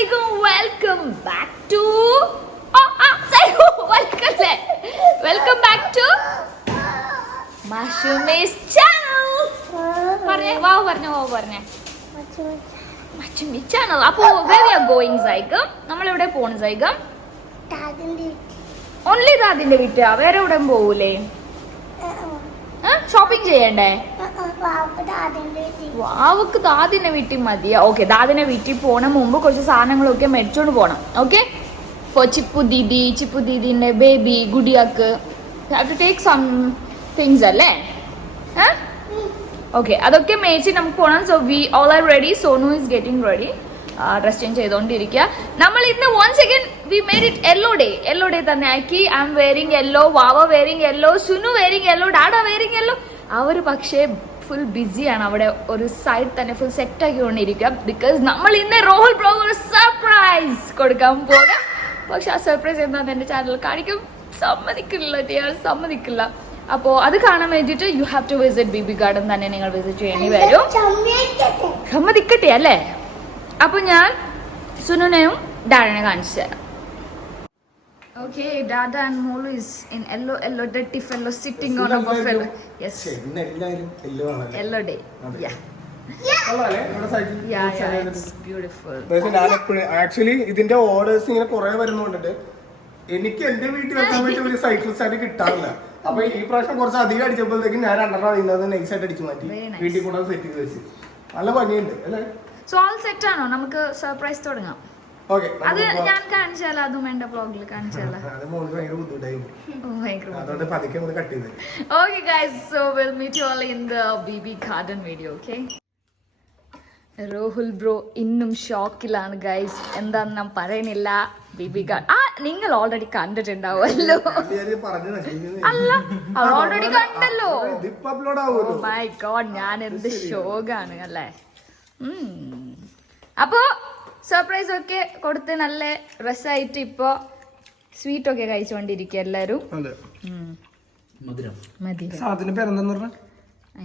Assalamualaikum. Welcome back to welcome back to Mashumi's channel. പറഞ്ഞേ Mashumi channel. അപ്പോ where we are going Zaigam? നമ്മൾ എവിടെ പോണ് Zaigam? Only ദാദിന്റെ വീട്ടിൽ. വേറെ എവിടെയും പോവൂലേ? ഷോപ്പിംഗ് ചെയ്യണ്ടേ? വാവക്ക് ദാദിന്റെ വീട്ടിൽ മതിയാ. ഓക്കെ, ദാദിന്റെ വീട്ടിൽ പോണ മുമ്പ് കുറച്ച് സാധനങ്ങളൊക്കെ മേടിച്ചോണ്ട് പോണം. ഓക്കെ, ഫോർ ചിപ്പു ദീദിന്റെ ബേബി ഗുഡിയാക്ക് have to take some things അല്ലേ? ഓക്കെ, അതൊക്കെ മേടിച്ച് നമുക്ക് പോകണം. So we all are ready. Sonu is getting ready. Dress change ചെയ്തോണ്ടിരിക്കുക. നമ്മൾ ഇന്ന് once again we made it yellow day തന്നെ ആക്കി. ഐ എം വെയറിംഗ് യെല്ലോ, വാവ wearing yellow, Sunu wearing yellow, ഡാഡ വെയറിംഗ് യെല്ലോ. അവര് പക്ഷേ ഫുൾ ബിസിയാണ് അവിടെ ഒരു സൈഡ് തന്നെ ഫുൾ സെറ്റ് ആക്കിക്കൊണ്ടിരിക്കുക. ബിക്കോസ് നമ്മൾ ഇന്ന് റോഹൽ ബ്രോ ഒരു സർപ്രൈസ് കൊടുക്കാൻ പോകണം. പക്ഷെ ആ സർപ്രൈസ് എന്താണെന്ന് എന്റെ ചാനൽ കാണിക്കും സമ്മതിക്കില്ല. അപ്പോ അത് കാണാൻ വേണ്ടിയിട്ട് you have to visit baby garden തന്നെ നിങ്ങൾ വിസിറ്റ് ചെയ്യേണ്ടി വരും. സമ്മതിക്കട്ടെ അല്ലേ? അപ്പൊ ഞാൻ സുനുനെയും ഡാഡിനെ കാണിച്ചു തരാം. Okay, Dada and Molu is in yellow dirty fellow sitting on a buffalo. Yes. Yellow day. Yeah. Yeah, it's beautiful. Actually, ഇതിന്റെ ഓർഡേഴ്സ് ഇങ്ങനെ കുറെ വരുന്നുണ്ട്. എനിക്ക് എന്റെ വീട്ടിൽ വെക്കാൻ വേണ്ടി ഒരു സൈക്കിൾ സ്റ്റാൻഡ് കിട്ടാറില്ല. അപ്പൊ ഈ പ്രാവശ്യം കുറച്ച് അധികം അടിച്ചപ്പോഴത്തേക്കും ഞാൻ രണ്ടെണ്ണം നൈസായിട്ട് അടിച്ചു മാറ്റി വീട്ടിൽ കൂടെ സെറ്റ് ചെയ്ത് വെച്ച്. നല്ല ഭംഗിയുണ്ട് അല്ലേ? സോ ഓൾ സെറ്റ് ആണോ? നമുക്ക് സർപ്രൈസ് തുടങ്ങാം. അത് ഞാൻ കാണിച്ചാലോ? അതും എന്റെ ബ്ലോഗിൽ കാണിച്ചാലോ? Okay guys, so we'll meet you all in the BB garden video, okay? Rohul bro ഇന്നും ഷോക്കിലാണ് ഗൈസ്. എന്താന്ന് ഞാൻ പറയുന്നില്ല. ബേബി ഗാർഡൻ നിങ്ങൾ ഓൾറെഡി കണ്ടിട്ടുണ്ടാവുമല്ലോ. അല്ല, ഓൾറെഡി കണ്ടല്ലോ. മൈ ഗോഡ്, ഞാൻ എന്ത് ഷോക്കാണ് അല്ലേ? അപ്പോ സർപ്രൈസ് ഒക്കെ കൊടുത്ത് നല്ല രസമായിട്ട് ഇപ്പൊ സ്വീറ്റ് ഒക്കെ കഴിച്ചുകൊണ്ടിരിക്കുക എല്ലാരും.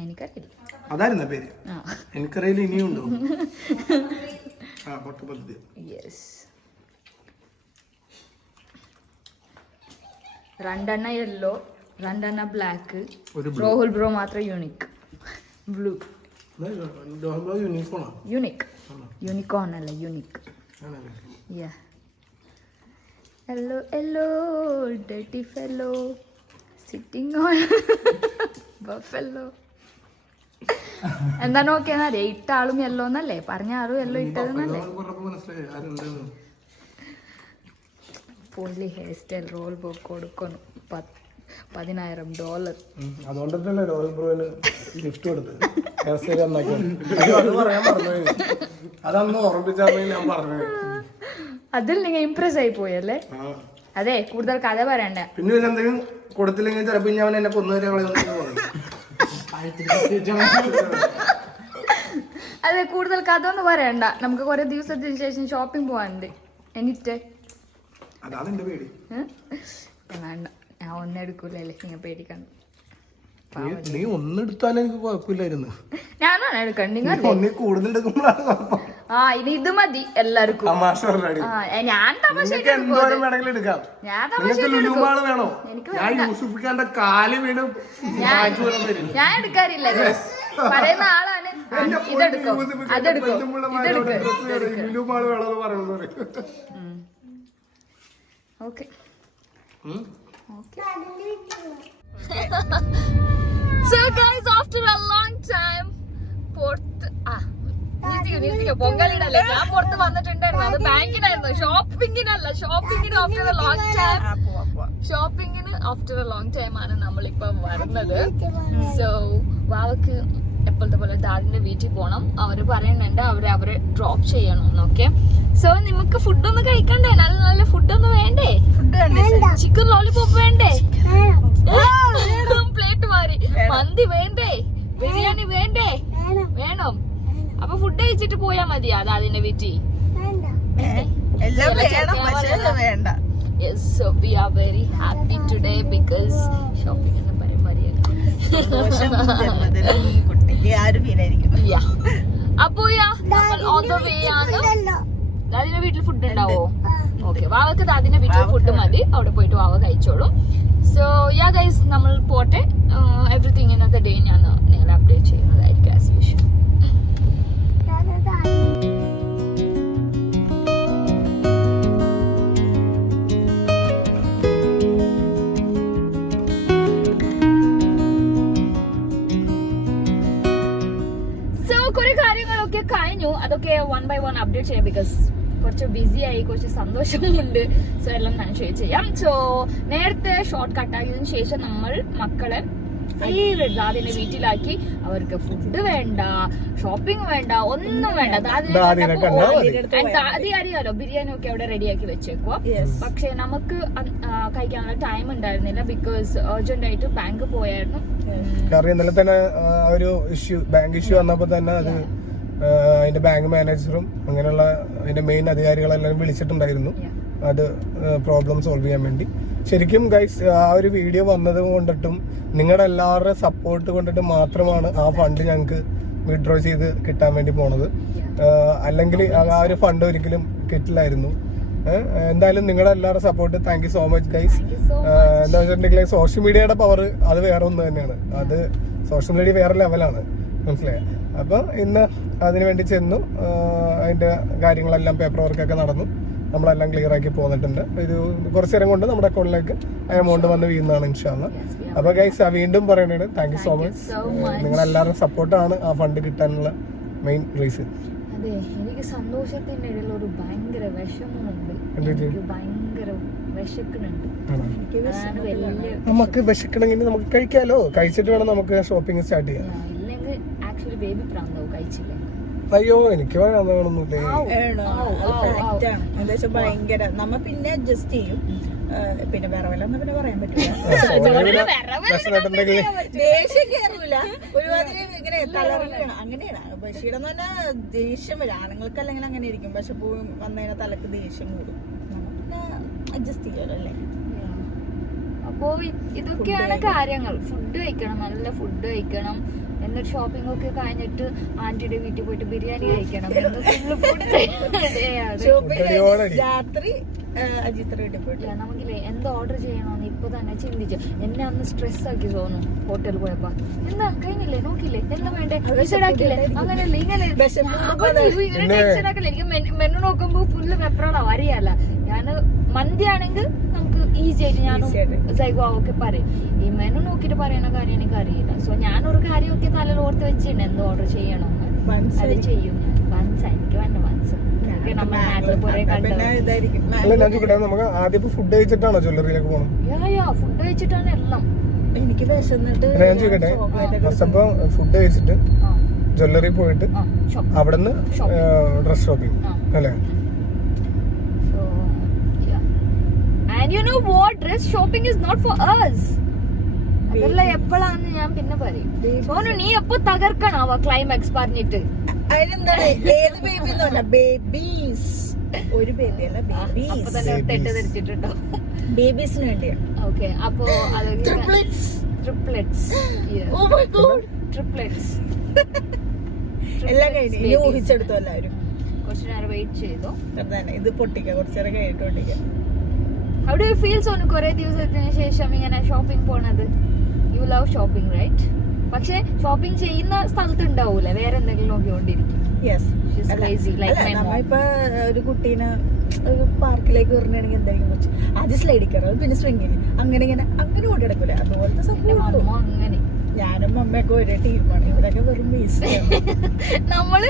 എനിക്കറിയില്ല. അതായിരുന്നു പേര്. എനിക്കറിയില്ല, ഇനിയുണ്ടോ? രണ്ടെണ്ണ യെല്ലോ, രണ്ടെണ്ണ ബ്ലാക്ക്. റോഹുൽ ബ്രോ മാത്രം യൂണിക് ബ്ലൂ. യൂണിക്കോൺ അല്ല, unique. Yellow dirty fellow sitting on buffalo. എന്താ നോക്കിയാൽ ഇട്ട ആളും യെല്ലോ എന്നല്ലേ പറഞ്ഞ ആളും യെല്ലോ ഇട്ടതെന്നല്ലേ? പൊള്ളി ഹെയർ സ്റ്റൈൽ റോൾ ബുക്ക് കൊടുക്കുന്നു $10,000. അതുകൊണ്ടല്ലേ റോയൽ ബ്രോയിന് ഗിഫ്റ്റ് കൊടുത്തത്. അതന്ന് ഓർമ്മിച്ചാൽ ഞാൻ പറഞ്ഞത്. അതിൽ നിങ്ങൾ ഇംപ്രസ് ആയി പോയല്ലേ? അതെ, കൂടുതൽ കഥ പറയണ്ട. പിന്നെ എന്തെങ്കിലും കൊടുത്തില്ലെങ്കിൽ ചിലപ്പോ ഞാൻ എന്നെ കൊന്നുവരെ. അതെ, കൂടുതൽ കഥ ഒന്നും പറയണ്ട. നമുക്ക് കുറെ ദിവസത്തിന് ശേഷം ഷോപ്പിംഗ് പോവാനുണ്ട്. എന്നിട്ട് അതാണ് എന്റെ പേടി. വേണ്ട, ഞാൻ ഒന്നും എടുക്കൂലല്ലേ, നിങ്ങൾ പേടിക്കണം. നീ ഒന്നെടുത്താലും എനിക്ക് കുഴപ്പമില്ലായിരുന്നു. ഞാനാണ് എടുക്കണ്ട. കൂടുതൽ എടുക്കുമ്പോഴാണ് കുഴപ്പം. ഇനി ഇത് മതി എല്ലാവർക്കും. ഞാൻ തമാശ ഞാൻ എടുക്കാറില്ല. പറയുന്ന ആളാണ്. ഇതെടുക്കും, അതെടുക്കും, okay. So guys, after a long time പൊങ്കലിടല്ലേ, ഞാൻ പുറത്ത് വന്നിട്ടുണ്ടായിരുന്നു. അത് ബാങ്കിനായിരുന്നു, ഷോപ്പിങ്ങിനല്ല. ഷോപ്പിങ്ങിന് ആഫ്റ്റർ എ ലോങ് ടൈം ആണ് നമ്മളിപ്പോ വരുന്നത്. സോ വാവക്ക് എപ്പോഴത്തെ പോലെ ദാദിന്റെ വീട്ടിൽ പോണം. അവര് പറയുന്നുണ്ട് അവരെ ഡ്രോപ്പ് ചെയ്യണമെന്നൊക്കെ. സോ നിങ്ങക്ക് ഫുഡൊന്നും കഴിക്കണ്ടേ? നല്ല നല്ല ഫുഡൊന്നും വേണ്ടേ? ചിക്കൻ ലോലിപോപ്പ് വേണ്ടേ? പ്ലേറ്റ് മാറി. മന്തി വേണ്ടേ? ബിരിയാണി വേണ്ടേ? വേണം. അപ്പൊ ഫുഡ് കഴിച്ചിട്ട് പോയാ മതിയാ ദാദിന്റെ വീട്ടിൽ? Yes, so we are very happy today because shopping എന്ന് പറയുമ്പോൾ അപ്പൊ നമ്മൾ on the way ആണ്. അതിന്റെ വീട്ടിൽ ഫുഡ് ഉണ്ടാവോ? ഓക്കെ, വാവക്ക് അതിന്റെ വീട്ടിൽ ഫുഡ് മതി, അവിടെ പോയിട്ട് വാവ കഴിച്ചോളും. സോ യാ ഗൈസ്, നമ്മൾ പോട്ടെ. എവറിത്തിങ് ഇന്നത്തെ ഡേ ഞാൻ നിങ്ങളെ അപ്ഡേറ്റ് ചെയ്യുന്നതായിരിക്കും ആസ് യൂഷ്വൽ. കുറെ കാര്യങ്ങളൊക്കെ കഴിഞ്ഞു, അതൊക്കെ 1 by 1 അപ്ഡേറ്റ് ചെയ്യാം. ബിക്കോസ് കുറച്ച് ബിസി ആയി, കുറച്ച് സന്തോഷമുണ്ട്. സോ എല്ലാം ഞാൻ ഷെയർ ചെയ്യാം. സോ നേരത്തെ ഷോർട്ട് കട്ടാക്കിയതിനു ശേഷം നമ്മൾ മക്കളെ അതിന്റെ വീട്ടിലാക്കി. അവർക്ക് ഫുഡ് വേണ്ട, ഷോപ്പിംഗ് വേണ്ട, ഒന്നും വേണ്ട. ദാദി അറിയാലോ, ബിരിയാണി ഒക്കെ അവിടെ റെഡിയാക്കി വെച്ചേക്കുക. പക്ഷെ നമുക്ക് കഴിക്കാനുള്ള ടൈം ഉണ്ടായിരുന്നില്ല. ബിക്കോസ് അർജന്റ് ആയിട്ട് ബാങ്ക് പോയായിരുന്നു. കാരണം ഇന്നലെ തന്നെ ഒരു ഇഷ്യൂ, ബാങ്ക് ഇഷ്യൂ വന്നപ്പോ തന്നെ അത് അതിന്റെ ബാങ്ക് മാനേജറും അങ്ങനെയുള്ള അതിന്റെ മെയിൻ അധികാരികളെല്ലാം വിളിച്ചിട്ടുണ്ടായിരുന്നു അത് പ്രോബ്ലം സോൾവ് ചെയ്യാൻ വേണ്ടി. ശരിക്കും ഗൈസ്, ആ ഒരു വീഡിയോ വന്നത് കൊണ്ടിട്ടും നിങ്ങളുടെ എല്ലാവരുടെയും സപ്പോർട്ട് കൊണ്ടിട്ട് മാത്രമാണ് ആ ഫണ്ട് ഞങ്ങൾക്ക് വിഡ്രോ ചെയ്ത് കിട്ടാൻ വേണ്ടി പോണത്. അല്ലെങ്കിൽ ആ ഒരു ഫണ്ട് ഒരിക്കലും കിട്ടില്ലായിരുന്നു. എന്തായാലും നിങ്ങളുടെ എല്ലാവരുടെ support, thank you so much guys. എന്താ വെച്ചിട്ടുണ്ടെങ്കിൽ സോഷ്യൽ മീഡിയയുടെ പവർ അത് വേറെ ഒന്ന് തന്നെയാണ്. അത് സോഷ്യൽ മീഡിയ വേറെ ലെവലാണ്, മനസ്സിലായോ? അപ്പൊ ഇന്ന് അതിനു വേണ്ടി ചെന്നു, അതിന്റെ കാര്യങ്ങളെല്ലാം പേപ്പർ വർക്കൊക്കെ നടന്നു, നമ്മളെല്ലാം ക്ലിയർ ആക്കി പോന്നിട്ടുണ്ട്. ഇത് കുറച്ചു നേരം കൊണ്ട് നമ്മുടെ അക്കൗണ്ടിലേക്ക് ആ എമൗണ്ട് വന്ന് വീഴുന്നതാണ് ഇൻഷാല്ലാ. അപ്പൊ ഗൈസ്, വീണ്ടും പറയണത് താങ്ക് യു സോ മച്ച്. നിങ്ങളെല്ലാവരും സപ്പോർട്ടാണ് ആ ഫണ്ട് കിട്ടാനുള്ള മെയിൻ റീസൺ. അതെ, എനിക്ക് സന്തോഷത്തിന്റെ ഇടയിൽ ഒരു ഭയങ്കര വിഷമമുണ്ട്. ഭയങ്കര വിശക്കുന്നുണ്ട്. നമുക്ക് വിശക്കണമെങ്കിൽ നമുക്ക് കഴിക്കാലോ, കഴിച്ചിട്ട് വേണം നമുക്ക് ഷോപ്പിംഗ് സ്റ്റാർട്ട് ചെയ്യാൻ. ഇല്ലെങ്കിൽ ആക്ച്വലി ബേബി പ്രാന്താവും കഴിച്ചില്ല. അയ്യോ, എനിക്ക് വേണമെന്നൊന്നുമില്ലേ. എന്താ ഭയങ്കര നമ്മ പിന്നെ അഡ്ജസ്റ്റ് ചെയ്യും. പിന്നെ വേറെ വല്ല പിന്നെ പറയാൻ പറ്റില്ല. ദേഷ്യം കയറൂല, ഒരുമാതിരി ഇങ്ങനെ തലറിയാണ്. അങ്ങനെയാണ് ബഷീടെന്ന് പറഞ്ഞാൽ ദേഷ്യം വരും. ആണുങ്ങൾക്ക് അല്ലെങ്കിൽ അങ്ങനെ ഇരിക്കും. പക്ഷെ പോയി വന്നതിനെ തലക്ക് ദേഷ്യം കൂടും. പിന്നെ അഡ്ജസ്റ്റ് ചെയ്യാലോ അല്ലേ. അപ്പോ ഇതൊക്കെയാണ് കാര്യങ്ങൾ. ഫുഡ് കഴിക്കണം, നല്ല ഫുഡ് കഴിക്കണം. എന്നിട്ട് ഷോപ്പിംഗ് ഒക്കെ കഴിഞ്ഞിട്ട് ആന്റിയുടെ വീട്ടിൽ പോയിട്ട് ബിരിയാണി കഴിക്കണം. രാത്രി നമുക്കില്ലേ എന്ത് ഓർഡർ ചെയ്യണമെന്ന് ഇപ്പൊ തന്നെ ചിന്തിച്ചു. എന്നെ അന്ന് സ്ട്രെസ് ആക്കി തോന്നും ഹോട്ടലിൽ പോയപ്പോ. എന്താ കഴിഞ്ഞില്ലേ, നോക്കില്ലേ, എല്ലാം വേണ്ടേ, ഡിസൈഡാക്കില്ലേ, അങ്ങനെയല്ലേ, ഇങ്ങനെ ടെൻഷൻ ആക്കില്ല. എനിക്ക് മെനു നോക്കുമ്പോ ഫുള്ള് പെപ്പറാണോ അറിയാല. ഞാന് മന്തി ആണെങ്കിൽ നമുക്ക് ഈസി ആയിട്ട് ഞാനും സൈഗോക്കെ പറയും. ഈ മെനു നോക്കിട്ട് പറയുന്ന കാര്യം എനിക്ക് അറിയില്ല. സോ ഞാനൊരു കാര്യമൊക്കെ തലയിൽ ഓർത്ത് വെച്ചിട്ടുണ്ട് എന്ത് ഓർഡർ ചെയ്യണമെന്ന്. അത് ചെയ്യും ഞാൻ. ബൺസ് എനിക്ക് വേണ്ട ബൺസ്. നമ്മുടെ നാട്ടിൽ കുറെ നമുക്ക് ആദ്യം ഫുഡ് കഴിച്ചിട്ടാണോ ജ്വല്ലറിയിലേക്ക് പോകണം? ഫുഡ് കഴിച്ചിട്ടാണ് എല്ലാം. എനിക്ക് വിശന്നിട്ട് ഞാൻ ചോദിക്കട്ടെ, ഫസ്റ്റ് ഫുഡ് കഴിച്ചിട്ട് ജ്വല്ലറി പോയിട്ട് അവിടുന്ന് ഡ്രസ് ഷോപ്പിംഗ് അല്ലേ? And you know what? Dress shopping is not for us. അതല്ല എപ്പോഴാന്ന് ഞാൻ പിന്നെ പറയും. സോനു, നീ എപ്പോ തകർക്കണാവോ ക്ലൈമാക്സ് പറഞ്ഞിട്ട്? അതിനെന്താണ് ഏത് ബേബി എന്നല്ല, ബേബീസ്. ഒരു ബേബി അല്ല, ബേബീസ്. അപ്പൊ തന്നെ തെറ്റിദ്ധരിച്ചിട്ടുണ്ടോ? ബേബീസിന് വേണ്ടിയാണ്. ഓക്കെ, അപ്പോ ട്രിപ്ലെറ്റ്സ്. എല്ലാം കഴിഞ്ഞു ഊഹിച്ചെടുത്തു എല്ലാവരും. കുറച്ചു നേരം വെയിറ്റ് ചെയ്തു. ഇത് പൊട്ടിക്ക, കുറച്ചു നേരം കഴിഞ്ഞിട്ട് പൊട്ടിക്കാം. How do you feel, Sonu, കുറെ ദിവസത്തിന് ശേഷം ഇങ്ങനെ ഷോപ്പിംഗ് പോണത്? You love shopping right? പക്ഷെ ഷോപ്പിംഗ് ചെയ്യുന്ന സ്ഥലത്ത് ഉണ്ടാവൂല, വേറെ എന്തെങ്കിലും നോക്കിക്കൊണ്ടിരിക്കും. നമ്മളിപ്പോ ഒരു കുട്ടീനെ ഒരു പാർക്കിലേക്ക് വരണമെങ്കിൽ എന്തായിരിക്കും വെച്ച് ആദ്യം സ്ലൈഡിൽ കയറും, പിന്നെ സ്വിങ്ങിന്, അങ്ങനെ ഓടി കിടക്കൂല. അതുപോലത്തെ സംഭവം. അങ്ങനെ ഞാനും അമ്മയൊക്കെ ഒരേ ടീമാണ്. ഇവരൊക്കെ വെറും നമ്മള്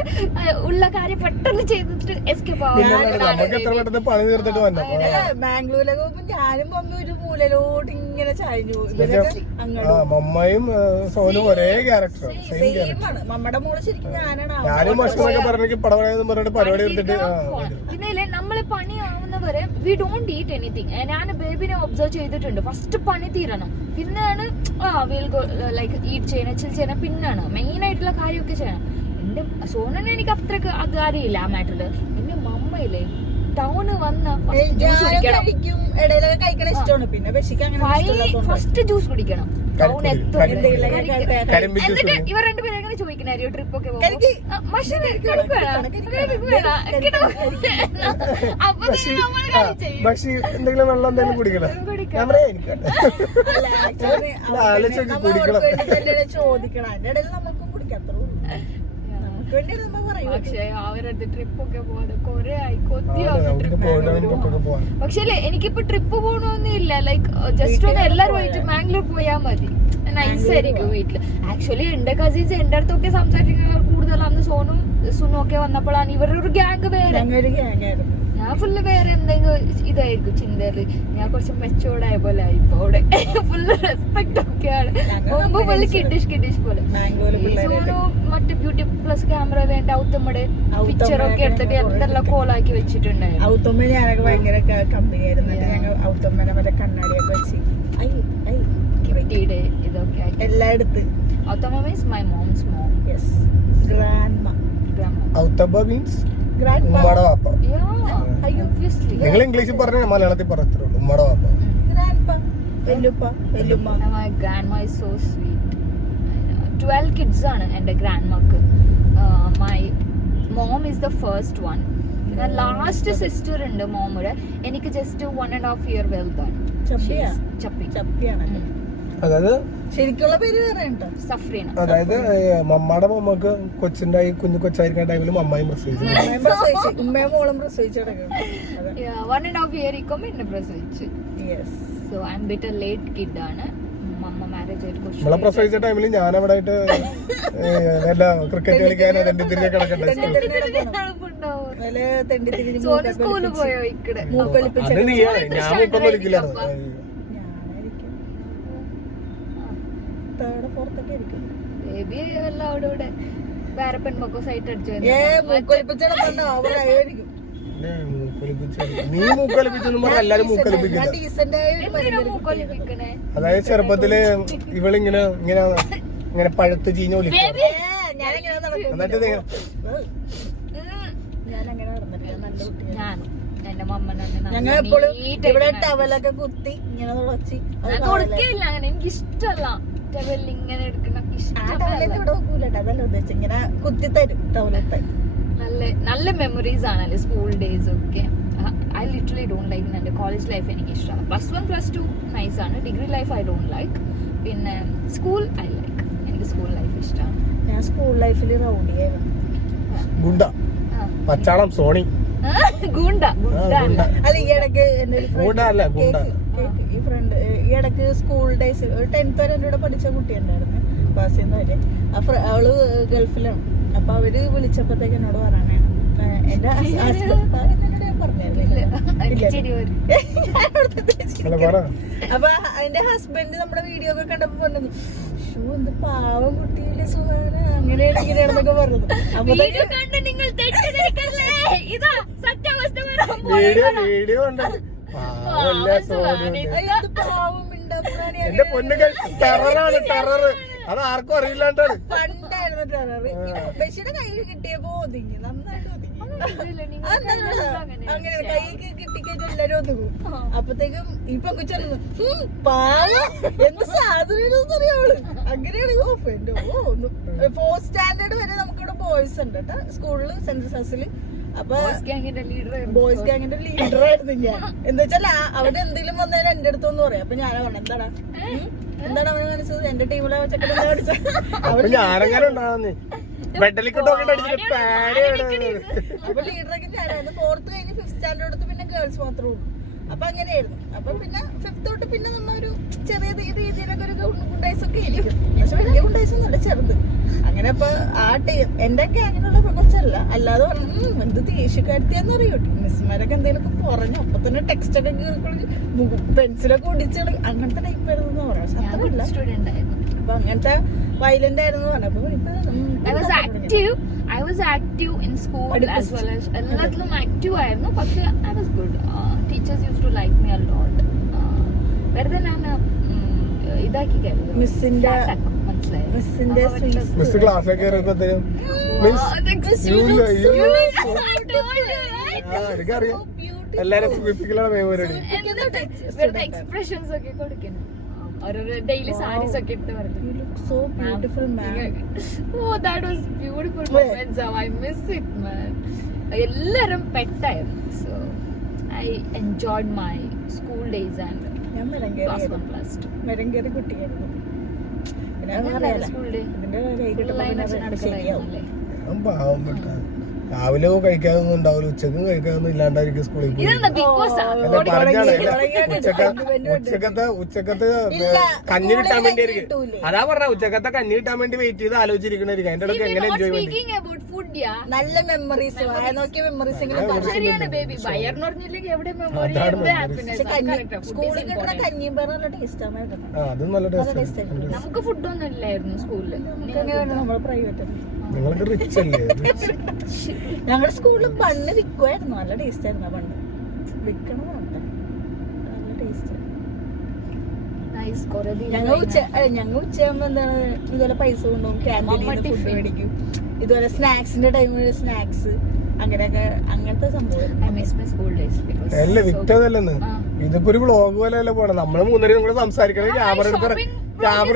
ഉള്ള കാര്യം പെട്ടെന്ന് ചെയ്തിട്ട് എസ്കേപ്പ് ആവും. ബാംഗ്ലൂരിലൊക്കെ പോകുമ്പോ ഞാനും അമ്മ ഒരു മൂലയിലോട്ട് ഇങ്ങനെ ചായഞ്ഞു. മമ്മയും സോനും ഒരേ ക്യാരക്ടർ സെയിമാണ്. മമ്മയുടെ മോള് ശരിക്കും ഞാനാണ്. പിന്നെ നമ്മള് പണിയാവുന്നവരെ വി ഡോണ്ട് ഈറ്റ് എനിത്തിങ്. ഞാൻ ബേബിനെ ഒബ്സർവ് ചെയ്തിട്ടുണ്ട്. ഫസ്റ്റ് പണി തീരണം, പിന്നെയാണ് ലൈക്ക് ഈറ്റ് ചെയ്യണം, ചിൽ ചെയ്യണം, പിന്നാണ് മെയിൻ ആയിട്ടുള്ള കാര്യമൊക്കെ ചെയ്യണം. എന്റെ സോനനെ എനിക്ക് അത്രക്ക് അത് അറിയില്ല ആ മാറ്ററില്. എന്റെ മമ്മയില്ലേ ടൗണ് വന്ന ഇടയിലൊക്കെ കഴിക്കണ ഇഷ്ടമാണ്. പിന്നെ ഫസ്റ്റ് ജ്യൂസ് കുടിക്കണം, കരിമ്പിച്ച് എന്നിട്ട് ഇവർ രണ്ടുപേരും എങ്ങനെ ചോദിക്കണായിരിക്കും ട്രിപ്പ് ഒക്കെ കരിക്ക്. അപ്പൊ നമ്മൾ കാര്യം ചെയ്യും. പക്ഷെ എന്തെങ്കിലും വെള്ളം എന്തെങ്കിലും കുടിക്കണം ഞാൻ പറയാ എനിക്ക് ചോദിക്കണം അതിന്റെ ഇടയിൽ നമുക്കും കുടിക്കാത്തേ നമുക്ക് വേണ്ടി നമ്മൾ പറയും. പക്ഷെ അവരടുത്ത് ട്രിപ്പ് ഒക്കെ പോവാതെ കൊറേ ആയി കൊതിയാവും നമുക്ക് പോകാൻ പക്ഷെ എനിക്കിപ്പോ ട്രിപ്പ് പോകണമെന്നില്ല ലൈക്ക് ജസ്റ്റ് ഒന്ന് എല്ലാവരുമായിട്ട് മാംഗ്ലൂർ പോയാൽ മതി നൈസ് ആയിരിക്കും വീട്ടില്. ആക്ച്വലി എന്റെ കസിൻസ് എന്റെ അടുത്തൊക്കെ സംസാരിക്കുന്നത് കൂടുതൽ അന്ന് സോനും സുനും ഒക്കെ വന്നപ്പോഴാണ് ഇവരുടെ ഒരു ഗ്യാങ് വേറെ. ഞങ്ങളൊരു ഗ്യാങ്ങായിരുന്നു. ഞാൻ ഫുള്ള് വേറെ എന്തെങ്കിലും ഇതായിരിക്കും ചിന്തയില്. ഞാൻ കുറച്ച് മെച്ചോർഡായ പോലെ ആയി ഇപ്പൊ അവിടെ ഫുള്ള് റെസ്പെക്ട് ഒക്കെയാണ്. മുമ്പ് ഫുള്ള് കിഡിഷ് പോലെ. സോനു മറ്റേ ബ്യൂട്ടി പ്ലസ് ക്യാമറയിൽ എന്റെ ഔത്തമ്മയുടെ പിക്ചറൊക്കെ എടുത്തിട്ട് എന്തെല്ലാം കോളാക്കി വെച്ചിട്ടുണ്ടായിരുന്നു. ഔത്തമ്മ ഞാനൊക്കെ ഭയങ്കര കമ്പനി ആയിരുന്നു. ഞങ്ങൾ ഔത്തമ്മനെ മറ്റേ കണ്ണാടിയൊക്കെ വെച്ച് ഇതൊക്കെ എല്ലായിടത്ത്. ഔത്തമ്മ means my mom's mom. Yes grandma. ഔത്തബ്ബ മീൻസ് ഗ്രാൻഡ്മ. ഉമ്മയുടെ വാപ്പ. Obviously. നിങ്ങൾ ഇംഗ്ലീഷിൽ പറഞ്ഞ മലയാളത്തിൽ പറയത്തേ ഉള്ളൂ ഉമ്മയുടെ വാപ്പ. ഗ്രാൻഡ്പ. വെല്ലുമ്മ. My grandma is so sweet. 12 kids ആണ് എന്റെ ഗ്രാൻഡ്മക്ക്. My mom is the first one. പിന്നെ ലാസ്റ്റ് സിസ്റ്റർ ഉണ്ട് മോമുടെ. എനിക്ക് ജസ്റ്റ് 1.5 year വലുതാണ്. ചപ്പിയാണ്. അതായത് ശരിക്കുള്ള പേര് വേറെ ഉണ്ടോ? സഫ്രീന. അതായത് മമ്മയുടെ മമ്മക്ക് കൊച്ചുണ്ടായി കുഞ്ഞു കൊച്ചായിരിക്കുന്ന ടൈമിൽ മമ്മായും പ്രസവിച്ചു. ഉമ്മയും മോളും പ്രസവിച്ചടക്കും. 1.5 year ഇക്കും എന്നെ പ്രസവിച്ചു. So I M bit A late kid ആണ്. മമ്മ മാരേജ് ആയിട്ട് നമ്മളെ പ്രസവിച്ച ടൈമിൽ ഞാൻ അവിടെ ആയിട്ട് എല്ലാ ക്രിക്കറ്റ് കളിക്കാൻ തെണ്ടിത്തിരിഞ്ഞ കിടക്കണ്ടേ. സ്കൂളിൽ പോയോ ഇക്കടെ അത് നീയാണ് ഞാൻ മുക്കൊന്നും ഒരിക്കലാണ്. ബേബി എല്ലാം അവിടെ ഇവിടെ വേറെ പെൺമക്കോ സൈറ്റ് അടിച്ചു. നീ മൂക്കൊലിപ്പിച്ചെന്നും പറഞ്ഞ എല്ലാരും മൂക്കൊലിപ്പിക്കില്ല. അതായത് ചെറുപ്പത്തില് ഇവളിങ്ങനെ ഇങ്ങനെ ഇങ്ങനെ പഴുത്ത് ചീഞ്ഞ് വിളിക്കും. എന്നിട്ട് ഞങ്ങളെപ്പോഴും ഇവിടെ ടവലൊക്കെ കുത്തി ഇങ്ങനെ തുളച്ചി കൊടുക്കില്ല. അങ്ങനെ എനിക്ക് ഇഷ്ടമല്ല ടവൽ ഇങ്ങനെ എടുക്കുന്ന. അതല്ല ഉദ്ദേശിച്ച ഇങ്ങനെ കുത്തി തരും ടവലത്തെ. നല്ല മെമ്മറീസ് ആണല്ലേ സ്കൂൾ ഡേയ്സ് ഒക്കെ. I literally don't like. എന്റെ കോളേജ് ലൈഫ് എനിക്ക് ഇഷ്ടമാണ്. +1 +2 നൈസ് ആണ്. Degree life I don't like. പിന്നെ സ്കൂൾ ഐ ലൈക്ക്. എനിക്ക് സ്കൂൾ ലൈഫ് ഇഷ്ടമാണ്. ഞാൻ സ്കൂൾ ലൈഫിൽ റൗഡിയായിരുന്നു. ഗുണ്ട പച്ചാളം സോണി ഗുണ്ട. അല്ല ഈ ഇടയ്ക്ക് എന്റെ ഒരു ഈ ഫ്രണ്ട് ഈ ഇടയ്ക്ക് സ്കൂൾ ഡേയ്സ് ഒരു 10th വരെ എന്റെ കൂടെ പഠിച്ച കുട്ടി ഉണ്ടായിരുന്നു. ക്ലാസ്സിൽ വരെ അവള് ഗൾഫിലാണ്. അപ്പൊ അവര് വിളിച്ചപ്പോഴത്തേക്ക് എന്നോട് പറയണേ എന്റെ അപ്പൊ അതിന്റെ ഹസ്ബൻഡ് നമ്മുടെ വീഡിയോ ഒക്കെ കണ്ടപ്പോ പറഞ്ഞു ഷൂ എന്ത് പാവം കുട്ടിയില്ലേ സുഖാന അങ്ങനെയാണ് ഇങ്ങനെയാണെന്നൊക്കെ പറഞ്ഞത്. എന്റെ പൊന്നുകൾ ടെററാണ് ടെറർ. അത് ആർക്കും അറിയില്ലാണ്ടാണ്. പണ്ടായിരുന്നു ടെറർ. ബഷീടെ കയ്യിൽ കിട്ടിയപ്പോ ഒതുങ്ങി. നന്നായിട്ട് ഒതുങ്ങി. അങ്ങനെ കൈക്ക് കിട്ടിക്കഴിഞ്ഞാൽ എല്ലാരും ഒതുങ്ങും. അപ്പത്തേക്കും ഇപ്പൊ കൊച്ചു പാവം എന്ത് സാധനം അറിയാവള്. അങ്ങനെയാണ്. ഫോർത്ത് സ്റ്റാൻഡേർഡ് വരെ നമുക്കിവിടെ ബോയ്സ് ഉണ്ട് കേട്ടോ സ്കൂളില്, സെന്റ് ജോസഫില്. അപ്പൊ ബോയ്സ് ഗ്യാങ്ങിന്റെ ലീഡർ ആയിരുന്നു ഞാൻ. എന്താ വെച്ചാൽ അവിടെ എന്തെങ്കിലും വന്നതിന് എന്റെ അടുത്തൊന്നും പറയാം. അപ്പൊ ഞാനാ പറഞ്ഞു എന്താണ് അവനെ മനസ്സിൽ എന്റെ ടീമിലെ ചെക്കനെ അടിച്ചത്. അപ്പൊ ലീഡറൊക്കെ ഞാനായിരുന്നു. 4th കഴിഞ്ഞ് 5th സ്റ്റാൻഡേർഡ് എടുത്ത് പിന്നെ ഗേൾസ് മാത്രമേ ഉള്ളൂ. അപ്പൊ അങ്ങനെയായിരുന്നു. അപ്പൊ പിന്നെ 5th തൊട്ട് പിന്നെ നമ്മൊരു ചെറിയ രീതിയിലൊക്കെ ഒരു ഗുണ്ടൈസൊക്കെ ഇരിക്കും. പക്ഷെ വലിയ ഗുണ്ടൈസൊന്നുമല്ല, ചെറുത്. അങ്ങനെ ഇപ്പൊ ആ എന്റെ ഗ്യാങ്ങിനുള്ള കൊച്ചല്ല. അല്ലാതെ പറഞ്ഞു എന്ത് ദേഷ്യക്കാരുത്തിയാന്ന് അറിയോ. മിസ്മാരൊക്കെ എന്തെങ്കിലുമൊക്കെ പറഞ്ഞു അപ്പൊ തന്നെ ടെക്സ്റ്റ് ഒക്കെ പെൻസിലൊക്കെ ഒടിച്ചത് അങ്ങനത്തെ ടൈപ്പ് ആയിരുന്നു പറയാം. അത്രയില്ല. അപ്പൊ അങ്ങനത്തെ വയലന്റ് ആയിരുന്നു പറഞ്ഞപ്പോ I was active in school as well as എല്ലാത്തിലും ആക്റ്റീവ് ആയിരുന്നു. പക്ഷെ I was good. Teachers used to like me a lot. വെറുതെ ഞാൻ ഇതാക്കി മിസ്സിന്റെ മിസ് ക്ലാസ്സിലേക്ക് കയറിയപ്പോഴത്തേനും എനിക്കറിയാം എല്ലാരും സൂചിപ്പിക്കലാണ് മെമ്മറി. വെറുതെ എക്സ്പ്രഷൻസ് ഒക്കെ കൊടുക്കുന്നു. ഓരോരോ ഡെയിലി സാരീസ് ഒക്കെ ഇട്ട് വരുന്നത്. You look so beautiful, ma'am. Oh, that was beautiful moments. I miss it, man. എല്ലാരും പെട്ടായിരുന്നു. So I enjoyed my school days and ഞാൻ മരം plus കയറി 1 plus 2. മരം കയറി കുട്ടിയായിരുന്നു. പിന്നെ എങ്ങനെയുണ്ടായിരുന്നു school day? ഇതിന്റെ കൈ Full line അച്ഛൻ കിട്ടുമ്പോൾ അടുക്കളയായിരുന്നു ശരിയാവും. അല്ലേ? ഞാൻ പാവം പെട്ട. രാവിലെ കഴിക്കാതൊന്നും ഉണ്ടാവില്ല, ഉച്ചക്കും കഴിക്കാതൊന്നും ഇല്ലാണ്ടായിരിക്കും സ്കൂളിൽ പോയി. ഇതെന്താ ബിഗ് ബോസ് ആ? അല്ല പറഞ്ഞാണ് തുടങ്ങിയാണ്. ഉച്ചക്കത്തെ ഇല്ല, കഞ്ഞി കിട്ടാൻ വേണ്ടി ആയിരിക്കും. കിട്ടൂലേ. അതാ പറഞ്ഞ ഉച്ചക്കത്തെ കഞ്ഞി കിട്ടാൻ വേണ്ടി വെയിറ്റ് ചെയ്ത് ആലോചിച്ചിരിക്കണായിരിക്കും അതിന്റെ See, ഇടയ്ക്ക് we're എങ്ങനെ not എൻജോയ് വേണ്ടി. speaking about food, yeah. നല്ല മെമ്മറീസ് വായ നോക്കിയ മെമ്മറീസ് ശരിയാണ് ബേബി. വയറിന് പറഞ്ഞില്ലെങ്കിൽ എവിടെ മെമ്മറി അതാണ് എവിടെ memories. ഹാപ്പിനെസ്. സ്കൂളിൽ കിട്ടുന്ന കഞ്ഞിയും പേരും നല്ല ടേസ്റ്റാണ് കേട്ടോ. ആ അതും നല്ല നല്ല ടേസ്റ്റ്. taste ആയിരുന്നു. നമുക്ക് ഫുഡൊന്നും ഇല്ലായിരുന്നു സ്കൂളിൽ. നമുക്ക് എങ്ങനെയാണ് നമ്മുടെ പ്രൈവറ്റ് നിങ്ങൾക്ക് റിച്ച് അല്ലേ? ഞങ്ങളുടെ സ്കൂളിൽ ബണ്ണ് വിൽക്കുമായിരുന്നു. നല്ല ടേസ്റ്റ് ആയിരുന്നു ആ ബണ്ണ്. വിൽക്കണം നല്ല ടേസ്റ്റ്. നൈസ്. കുറെ ഞങ്ങൾ ഉച്ചയാകുമ്പോ എന്താണ് ഇതുപോലെ പൈസ കൊണ്ടുപോകും, ക്യാൻറ്റീനിൽ മമ്മ ഫുഡ് tiffin. മേടിക്കും. ഇതുപോലെ സ്നാക്സിന്റെ ടൈമിൽ സ്നാക്സ് അങ്ങനെയൊക്കെ അങ്ങനത്തെ സംഭവം. I miss my school days because അല്ല വിറ്റതല്ലെന്ന്. ഇതിപ്പോ ഒരു വ്ളോഗ് പോലെ അല്ലേ പോണേ. നമ്മള് മൂന്നേരും കൂടെ സംസാരിക്കണേ ക്യാമറ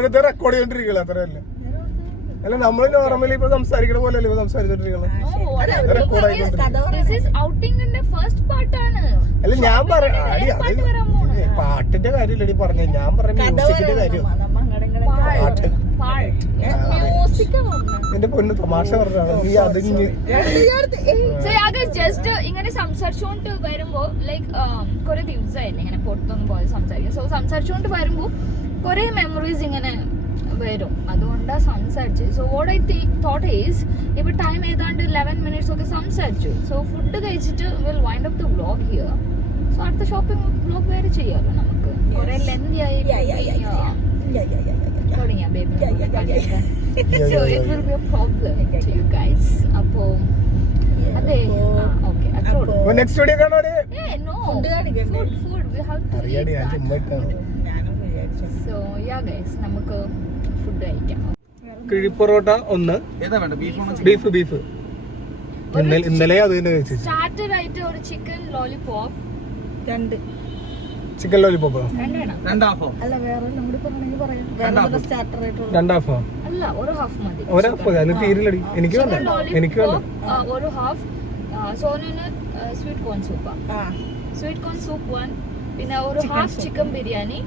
എടുത്ത് റെക്കോർഡ് ചെയ്തോണ്ടിരിക്കണം അത്രയല്ലേ. അല്ല നമ്മള് നോർമലി ഇപ്പൊ സംസാരിക്കണ പോലെ അല്ലേ ഇപ്പൊ സംസാരിച്ചോണ്ടിരിക്കണം. this is outing ന്റെ ഫസ്റ്റ് പാർട്ടാണ്. അല്ല ഞാൻ പാട്ടിന്റെ കാര്യമില്ലടി പറഞ്ഞ, ഞാൻ പറഞ്ഞ മ്യൂസിക്കിന്റെ കാര്യം. എന്റെ പൊന്ന് തമാശ പറഞ്ഞാണ് നീ അതിന്. ജസ്റ്റ് ഇങ്ങനെ സംസാരിച്ചോണ്ട് വരുമ്പോ ലൈക്ക് കുറെ ദിവസമായില്ലേ ഇങ്ങനെ പുറത്തൊന്നും പോയി സംസാരിക്കും. സോ സംസാരിച്ചോണ്ട് വരുമ്പോ കുറെ മെമ്മറീസ് ഇങ്ങനെ വരും. അതുകൊണ്ടാ സംസാരിച്ചത്. So what I thought is ഇപ്പൊ ടൈം ഏതാണ്ട് 11 minutes ഒക്കെ സംസാരിച്ചു. സോ ഫുഡ് കഴിച്ചിട്ട് will wind up the vlog here. So അടുത്ത ഷോപ്പിംഗ് വ്ലോഗ് വേറെ ചെയ്യാമല്ലോ നമുക്ക്. കുറെ ലെന്തി ആയി തുടങ്ങിയ baby. So it will be a problem to you guys. അപ്പോ അതെ ഓക്കെ അത്രേ. നെക്സ്റ്റ് വീഡിയോ കാണാൻ നോ Food കാണിക്കണ്ടേ? ഫുഡ് വി ഹാവ് ടു അറിയാടി ഞാൻ ചുമ്മാ ഇട്ടാണ്. ഞാനും വിചാരിച്ചു സോ യാ ഗൈസ് നമുക്ക് ഫുഡ് കഴിക്കാം. കിഴിപ്പൊറോട്ട ഒന്ന്, ബീഫ് ഇന്നലെ അത് തന്നെ കഴിച്ചു. സ്റ്റാർട്ടർ ആയിട്ട് ഒരു ചിക്കൻ ലോലിപോപ്പ്, രണ്ട്. ചിക്കൻ ലോലിപോപ്പ് രണ്ടെണ്ണം. അല്ല വേറെ കൂടി പറഞ്ഞെങ്കിൽ പറയാം. വേറെ സ്റ്റാർട്ടർ ആയിട്ടുള്ള രണ്ടാഫോ അല്ല ഒരു ഹാഫ് മതി. ഒരാഫ് അതിന് തീരില്ലടി. എനിക്ക് വേണ്ട, എനിക്ക് വേണ്ട. ഒരു ഹാഫ്. സോനുന് സ്വീറ്റ് കോൺ സൂപ്പ്, ആ സ്വീറ്റ് കോൺ സൂപ്പ് 1. പിന്നെ ഒരു half chicken biryani.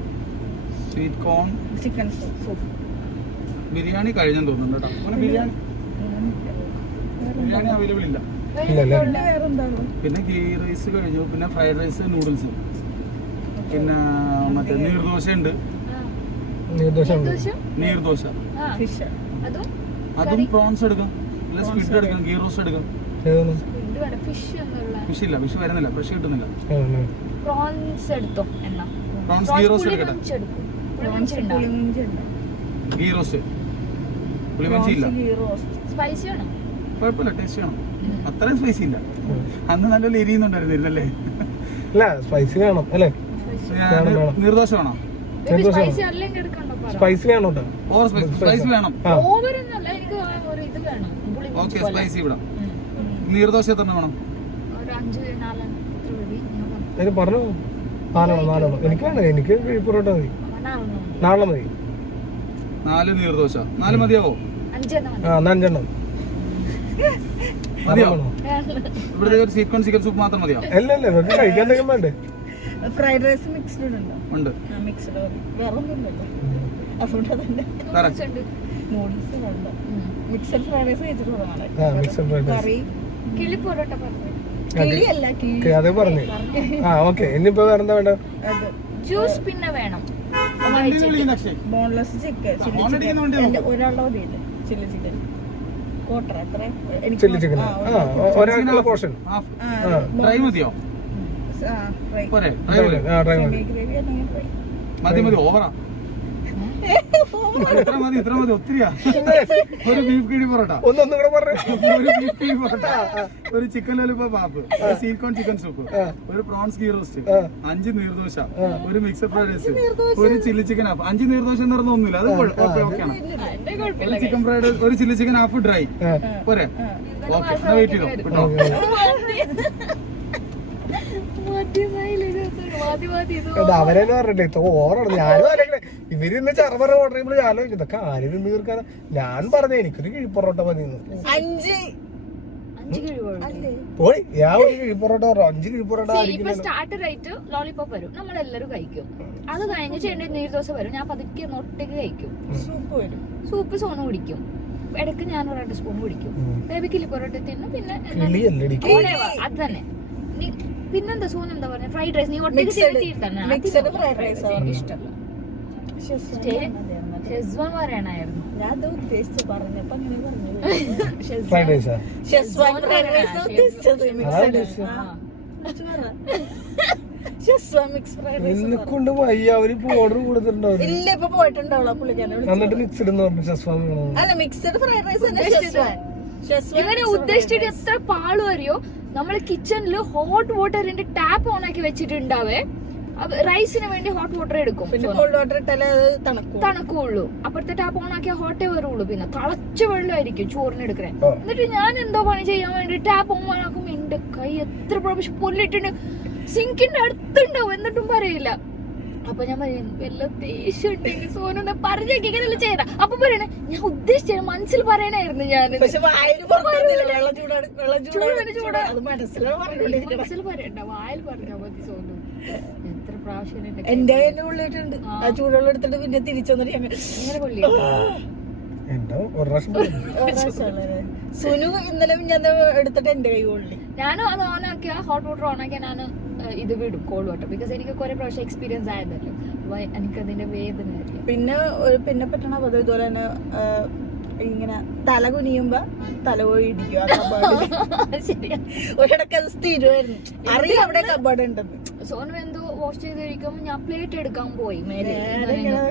Sweet corn chicken soup. Biryani കഴിഞ്ഞെന്ന് തോന്നുന്നു കേട്ടോ. അങ്ങനെ ബിരിയാണി അവൈലബിൾ ഇല്ല. ഇല്ലല്ലേ? വേറെ എന്താണ്? പിന്നെ ഗീ റൈസ് കഴിഞ്ഞു, പിന്നെ ഫ്രൈഡ് റൈസ്, നൂഡിൽസ്, പിന്നെ മറ്റേ നീർദോശ ഉണ്ട്. നീർദോശ ഫിഷ്. അതും പ്രോൺസ് എടുക്കാം, അല്ല സ്ക്വിഡ് എടുക്കാം, ഗീ റോസ്റ്റ് എടുക്കാം. ഫിഷ് എന്നുള്ള ഫിഷ് ഇല്ല, ഫിഷ് വരുന്നില്ല, ഫ്രഷ് കിട്ടുന്നില്ല. പ്രോൺസ് എടുത്തോ എണ്ണ. പ്രോൺസ് ഗീ റോസ്റ്റ് എടുക്കട്ടെ. പുളിമിഞ്ചി ഉണ്ട്. ഗീ റോസ്റ്റ് പുളിമഞ്ചി ഇല്ല. സ്പൈസി ആണോ? കുഴപ്പമില്ല, ടേസ്റ്റ് ചെയ്യണം. അത്രയും സ്പൈസി ഇല്ല. അന്ന് നല്ല എരിയുന്നുണ്ടായിരുന്നില്ലേ? അല്ല സ്പൈസി വേണം അല്ലേ? നീർദോശ വേണോ? സ്പൈസി അല്ലെങ്കിൽ എടുക്കണ്ടോ? സ്പൈസി വേണം കേട്ടോ. ഓവർ സ്പൈസി വേണം. ഓവർ ഒന്നല്ല, എനിക്ക് ഒരു ഇത് വേണം. ഓക്കെ, സ്പൈസി വിടാം. നീർദോശ തന്നെ വേണം. ഒരു 5-4 അതിന് പറഞ്ഞു 4 എനിക്ക് വേണ്ട. എനിക്ക് പൊറോട്ട മതി, 4 മതി. 4 നീർദോശ. 4 മതിയാവോ? 5 ആ 5 മതിയോ? ഇവിടുത്തെ ഒരു ചിക്കൻ സൂപ്പ് മാത്രം മതിയോ? അല്ല ഇവർക്ക് കഴിക്കാൻ എന്തെങ്കിലും വേണ്ടേ? ഫ്രൈഡ് റൈസ് മിക്സ്ഡ് ഉണ്ടോ? ഉണ്ട്. മിക്സ്ഡ് വേറെ ഒന്നും ഇല്ലല്ലോ. അതുകൊണ്ട് തന്നെ നൂഡിൽസ് വേണ്ട. മിക്സഡ് ഫ്രൈഡ് റൈസ് കഴിച്ചിട്ട് ആ മിക്സഡ് ഫ്രൈഡ് റൈസ്. കറി കിളി പൊറോട്ട പറഞ്ഞു. കിളിയല്ല കിളി. അതേ പറഞ്ഞു. ആ ഓക്കെ. ഇനിയിപ്പോ വേറെന്താ വേണ്ട? അത് ജ്യൂസ് പിന്നെ വേണം. ബോൺലെസ് ചിക്കൻ, ഒരാളുടെ മതിയില്ല. ചില്ലി ചിക്കൻ ക്വാർട്ടർ എത്ര? ചില്ലി ചിക്കൻ ഒരാൾക്കുള്ള പോർഷൻ. ഡ്രൈ മതിയോ? പോരെ? ഡ്രൈ മതി. ഗ്രേവി അല്ലെങ്കിൽ ഫ്രൈ. മതി. ഓവറാ? ഇത്ര മതി ഒത്തിരിയാ. ഒരു ബീഫ് കിഴി പൊറോട്ട, ഒന്നും കൂടെ പറഞ്ഞു. ഒരു ബീഫ് കിഴി പൊറോട്ട, ഒരു ചിക്കൻ ലോലിപോപ്പ് ഹാഫ്, ഒരു സ്വീറ്റ് കോൺ ചിക്കൻ സൂപ്പ്, ഒരു പ്രോൺസ് ഗീ റോസ്റ്റ്, 5 നീർദോശ, ഒരു മിക്സഡ് ഫ്രൈഡ് റൈസ്, ഒരു ചില്ലി ചിക്കൻ ഹാഫ്. 5 നീർദോശ എന്ന് പറഞ്ഞ ഒന്നുമില്ല. അത് ഓക്കെയാണ്. ഒരു ചിക്കൻ ഫ്രൈഡ് റൈസ്, ഒരു ചില്ലി ചിക്കൻ ഹാഫ് ഡ്രൈ. പോരെ? ഓക്കെ, എന്നാ വെയിറ്റ് ചെയ്തോ കേട്ടോ. അവരെന്നെ പറഞ്ഞില്ലേ ഓറാണ്. ഞാനും ഇവര് ഇന്ന് ചറവറ ഓർഡർ ചെയ്യുമ്പോൾ ഞാൻ ഇതൊക്കെ ആരും നിന്ന് തീർക്കാൻ. ഞാൻ പറഞ്ഞ എനിക്കൊരു കിഴിപ്പൊറോട്ട മതി 5 അല്ലേ പോയി. ഞാൻ ഒരു കിഴിപ്പൊറോട്ട പറഞ്ഞു, 5 കിഴിപ്പൊറോട്ട ഇപ്പൊ ആയിരിക്കില്ല. സ്റ്റാർട്ടർ ആയിട്ട് ലോളിപോപ്പ് വരും, നമ്മളെല്ലാരും കഴിക്കും. അത് കഴിഞ്ഞ് ചേട്ടൻ നീർദോശ വരും, ഞാൻ പതുക്കെ ഒറ്റയ്ക്ക് കഴിക്കും. സൂപ്പ് വരും. സൂപ്പ് സോണ് കുടിക്കും, ഇടയ്ക്ക് ഞാൻ 2 സ്പൂൺ കുടിക്കും. ബേബി കിളി പൊറോട്ട തിന്നു. പിന്നെ കിളിയല്ലടി അത് തന്നെ. പിന്നെന്താ സോന എന്താ പറഞ്ഞ ഫ്രൈഡ് റൈസ് നീ ഒറ്റയ്ക്ക് മിക്സഡ് ഫ്രൈഡ് റൈസ് ഇഷ്ടമല്ല. ഷെസ്വാൻ പറയണായിരുന്നു. ഞാൻ അത് ഉദ്ദേശിച്ച് പറഞ്ഞപ്പോ അങ്ങനെ പറഞ്ഞു. ഫ്രൈഡ് റൈസാ ഷെസ്വാൻ ഫ്രൈഡ് റൈസ് ഉദ്ദേശിച്ചത് mixed. Schezwan mix fried rice എന്നെ കൊണ്ട് വയ്യ. അവരിപ്പോ ഓർഡർ കൊടുത്തിട്ടുണ്ടാവും. ഇല്ല ഇപ്പൊ പോയിട്ടുണ്ടാവുള്ള പുള്ളിക്കാരനെ എന്നിട്ട് മിക്സ്ഡ് എന്ന് പറഞ്ഞു ഷെസ്വാൻ വേണോ. അല്ല മിക്സഡ് ഫ്രൈഡ് റൈസ് തന്നെ ഷെസ്വാൻ. ഇവനെ ഉദ്ദേശിച്ചിട്ട് എത്ര പാളും അറിയോ. നമ്മള് കിച്ചണില് ഹോട്ട് വാട്ടറിന്റെ ടാപ്പ് ഓൺ ആക്കി വെച്ചിട്ടുണ്ടാവേ. റൈസിന് വേണ്ടി ഹോട്ട് വാട്ടർ എടുക്കും, പിന്നെ കോൾഡ് വാട്ടർ ഇട്ടാലേ തണുക്കുള്ളൂ. അപ്പുറത്തെ ടാപ്പ് ഓൺ ആക്കിയാൽ ഹോട്ടേ വരുള്ളൂ. പിന്നെ തിളച്ച വെള്ളമായിരിക്കും ചോറിന് എടുക്കണേ. എന്നിട്ട് ഞാൻ എന്തോ പണി ചെയ്യാൻ വേണ്ടി ടാപ്പ് ഓൺ ആക്കുമ്പോ എന്റെ കൈ എത്ര പ്രാവശ്യം പൊല്ലിട്ടുണ്ട്. സിങ്കിന്റെ അടുത്തുണ്ടാവും, എന്നിട്ടും പറയില്ല. അപ്പൊ ഞാൻ പറയും വല്ല ദേഷ്യം ഉണ്ടെങ്കിൽ സോനൊന്ന് പറഞ്ഞേക്ക് ഇങ്ങനെയല്ല ചെയ്യണ്ട. അപ്പൊ പറയണേ ഞാൻ ഉദ്ദേശിച്ച മനസ്സിൽ പറയണായിരുന്നു. ഞാൻ മനസ്സിൽ പറയണ്ട, വായിൽ പറഞ്ഞാ മതി സോനു. എത്ര പ്രാവശ്യം എന്റെ കയ്യിൽ ഉള്ളിട്ടുണ്ട്. ആ ചൂടുവെള്ളം എടുത്തിട്ട് പിന്നെ തിരിച്ചൊന്നിട്ട് ഇങ്ങനെ പൊള്ളി. സുനു ഇന്നലെ ഞാൻ എടുത്തിട്ട് എന്റെ കൈ കൊള്ളി. ഞാനും അത് ഓൺ ആക്കിയ ഹോട്ട് വാട്ടർ ഓൺ ആക്കിയ ഞാൻ ഇത് വിടും കോൾഡ് വാട്ടർ. ബിക്കോസ് എനിക്ക് കുറെ പ്രാവശ്യം എക്സ്പീരിയൻസ് ആയതല്ലോ. എനിക്കതിന്റെ വേദന അറിയാം. പിന്നെ പറ്റണ പദം ഇതുപോലെ തന്നെ ഇങ്ങനെ തല കുനിയുമ്പോ തല പോയി ഇടിക്കും. ശരിയാ, ഒരിടക്ക് അത് സ്ഥിരമായിരുന്നു. അറിയാം അവിടെ കബോർഡ് ഉണ്ടെന്ന്. സോനു എന്തോ വാഷ് ചെയ്ത് കഴിക്കുമ്പോ ഞാൻ പ്ലേറ്റ് എടുക്കാൻ പോയി.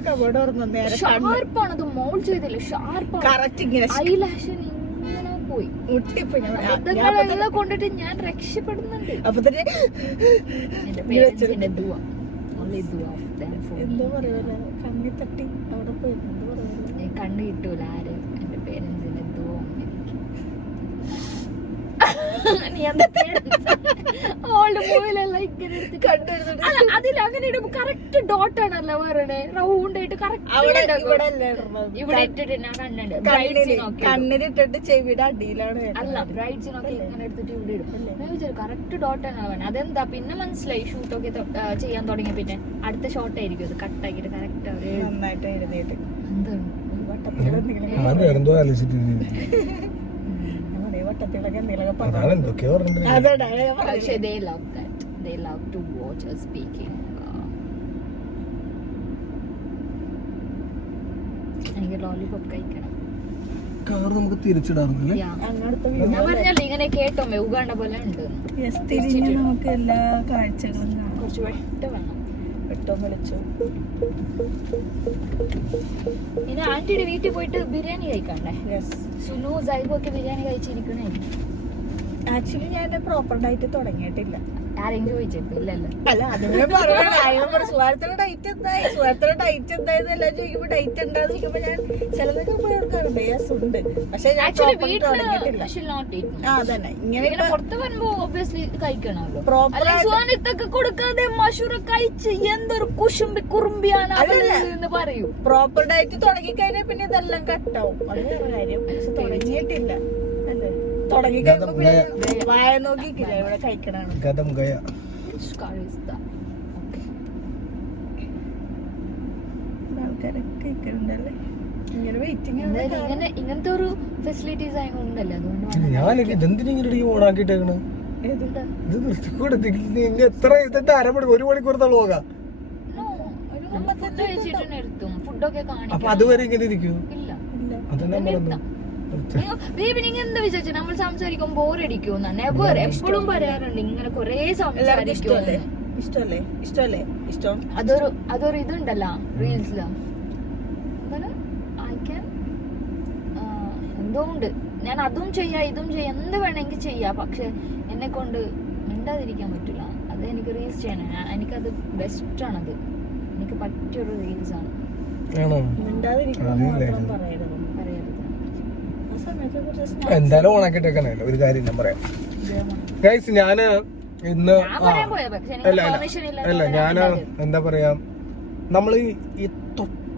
കബോർഡ് തുറന്നു നേരെ ഷാർപ്പാണ് അത്, മോൾഡ് ചെയ്തില്ല, ഷാർപ്പാണ്. കറക്റ്റ് ഇങ്ങനെ ഐലാഷ് ഇങ്ങനെ പോയി. അതെല്ലാം കൊണ്ടിട്ട് ഞാൻ രക്ഷപ്പെടുന്നുണ്ട്. അപ്പൊ തന്നെ എന്റെ പേരൻസിന്റെ ദുആ, only dua of them for me. എന്തോ പറയുമല്ലോ കണ്ണി തട്ടി അവിടെ പോയി എന്തോ പറയുമല്ലോ. കണ്ണു കിട്ടൂല ആരും. എന്റെ പേരൻസിന്റെ ദുആ നീ എന്താ ഓൾഡ് മൂവിലല്ല ഇങ്ങനെ എടുത്ത് കണ്ടെടുത്തിട്ട് അതിലങ്ങനെ ഇടുമ്പോ കറക്റ്റ് ഡോട്ട് ആണല്ലോ പറയണേ. റൗണ്ട് ആയിട്ട് ഇവിടെ ഇട്ടിട്ട് ഞാൻ കണ്ടുണ്ട്. കണ്ണിലിട്ടിട്ട് ചെവിയുടെ അടിയിലാണ്. അല്ല ബ്രൈഡ്സിനൊക്കെ ഇങ്ങനെ എടുത്തിട്ട് ഇവിടെ ഇടും. ഞാൻ വിചാരിച്ചു കറക്റ്റ് ഡോട്ട് ആണ് വേണം. അതെന്താ പിന്നെ മനസ്സിലായി ഷൂട്ടൊക്കെ ചെയ്യാൻ തുടങ്ങിയ പിന്നെ അടുത്ത ഷോട്ട് ആയിരിക്കും അത് കട്ടാക്കിട്ട് കറക്റ്റ് അവര് നന്നായിട്ട് എഴുതിയിട്ട് എന്താണ് വട്ടത്തിലൊക്കെ എന്തെങ്കിലുമൊക്കെ പറഞ്ഞു. പക്ഷേ they love that. They love to watch us speaking. എനിക്ക് ലോലിപോപ്പ് കഴിക്കണം. കാർ നമുക്ക് തിരിച്ചിടാറുണ്ടല്ലേ. ഞാൻ പറഞ്ഞല്ലോ ഇങ്ങനെ കേട്ടോ ഉഗാണ്ട പോലെ ഉണ്ട്. നമുക്ക് എല്ലാ കാഴ്ചകളും കാണാം. കുറച്ച് വെട്ട വേണം. വെട്ടോ വിളിച്ചു. ഇനി ആന്റിയുടെ വീട്ടിൽ പോയിട്ട് ബിരിയാണി കഴിക്കണ്ടേ? സുനു സൈബും ഒക്കെ ബിരിയാണി കഴിച്ചിരിക്കണേ. ആക്ച്വലി ഞാൻ പ്രോപ്പർ ഡയറ്റ് തുടങ്ങിയിട്ടില്ല. ആരെങ്കിലും ചോദിച്ചിട്ടില്ലല്ലോ. അല്ല അതിനെ പറയണ സുഹാരത്തിന്റെ ഡയറ്റ് എന്തായി, സുഹാരത്തിന്റെ ഡയറ്റ് എന്തായെന്നെല്ലാം ചോദിക്കുമ്പോ ഡയറ്റ് ഉണ്ടാന്ന് ചോദിക്കുമ്പോ ഞാൻ ചിലതൊക്കെ പോയവർക്കാണ് ഉണ്ട്. പക്ഷെ ഞാൻ തുടങ്ങിയിട്ടില്ല. അതന്നെ ഇങ്ങനെ പുറത്ത് വരുമ്പോ ഒബ്വിയസ്ലി കഴിക്കണമല്ലോ. പ്രോപ്പർ സുഹാനിത്തൊക്കെ കൊടുക്കാതെ മഷൂറ കഴിച്ച് എന്തൊരു കുശുമ്പി കുറുമ്പിയാണ് എന്ന് പറയൂ. പ്രോപ്പർ ഡയറ്റ് തുടങ്ങിക്കഴിഞ്ഞാൽ പിന്നെ ഇതെല്ലാം കട്ടാവും. അത് വേറെ കാര്യം. പക്ഷെ തുടങ്ങിയിട്ടില്ല. അല്ലേ തുടങ്ങിക്കഴിയുമ്പോ പിന്നെ വായ നോക്കിക്കില്ല ഇവിടെ കഴിക്കണാണ്. ആൾക്കാരൊക്കെ കഴിക്കണുണ്ടല്ലേ. ഇങ്ങനെ വെയിറ്റിംഗ് ഇങ്ങനത്തെ ഒരു ഫെസിലിറ്റീസ് അതിനുണ്ടല്ലോ. അതുകൊണ്ട് ഞാനൊക്കെ ഇതെന്തിനെ ഓണാക്കിട്ടേക്കണ്. ഇത് നിർത്തിക്കൂടെ എത്ര ഇതിന്റെ അരമണിക്കൂർ 1 മണിക്കൂർ പോകാം. ഫുഡ് കഴിച്ചിട്ട് നിർത്തും. ഫുഡൊക്കെ കാണിക്കും. അപ്പൊ അതുവരെ ഇങ്ങനെ ഇരിക്കൂ. ഇല്ല അതന്നെ ബേബി നിങ്ങൾ എന്താ വിചാരിച്ചു നമ്മൾ സംസാരിക്കും ബോറടിക്കും. നെവർ. എപ്പോഴും പറയാറുണ്ട് ഇങ്ങനെ കൊറേ സംസാരിക്കും. ഇഷ്ടമല്ലേ ഇഷ്ടം. അതൊരു ഇതുണ്ടല്ലോ റീൽസില് ഐ ക്യാൻ എന്തോ ഉണ്ട്. ഞാൻ അതും ചെയ്യാം ഇതും ചെയ്യാം എന്ത് വേണമെങ്കിൽ ചെയ്യാം. പക്ഷെ എന്നെ കൊണ്ട് മിണ്ടാതിരിക്കാൻ പറ്റില്ല. അത് എനിക്ക് റീൽസ് ചെയ്യണം. എനിക്കത് ബെസ്റ്റ് ആണത്. എനിക്ക് പറ്റിയൊരു റീൽസ് ആണ്. പറയരുത്. എന്തായാലും ഓണാക്കിട്ടേക്കണേ. ഒരു കാര്യം ഞാൻ പറയാം ഗൈസ്. ഞാന് ഇന്ന് അല്ല ഞാന് എന്താ പറയാ നമ്മള് ഈ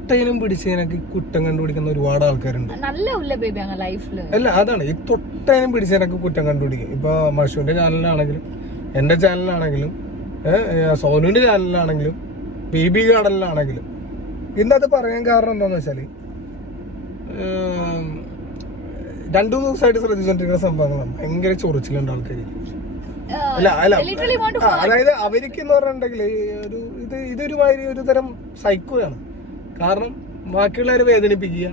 തൊട്ടേനും പിടിച്ചതിനൊക്കെ കുറ്റം കണ്ടുപിടിക്കുന്ന ഒരുപാട് ആൾക്കാരുണ്ട്. നല്ല ഉള്ള ബേബി അങ്ങ് ലൈഫില് അല്ല, അതാണ് ഈ തൊട്ടേനും പിടിച്ചതിനൊക്കെ കുറ്റം കണ്ടുപിടിക്കും. ഇപ്പൊ മഷുവിന്റെ ചാനലിലാണെങ്കിലും എന്റെ ചാനലിലാണെങ്കിലും സോനുവിന്റെ ചാനലിലാണെങ്കിലും ബേബി ഗാർഡനിലാണെങ്കിലും ഇന്നത് പറയാൻ കാരണം എന്താന്ന് വെച്ചാല് 2-3 ദിവസമായിട്ട് ശ്രദ്ധിച്ചോണ്ടിരിക്കുന്ന സംഭവങ്ങളാണ്. ഭയങ്കര ചൊറിച്ചിലുണ്ട് ആൾക്കാർക്ക്. അല്ല അതായത് അവർക്ക് എന്ന് പറഞ്ഞിട്ടുണ്ടെങ്കിൽ ഇതൊരുമാതിരി ഒരു തരം സൈക്കോയാണ്. കാരണം ബാക്കിയുള്ളവരെ വേദനിപ്പിക്കുക,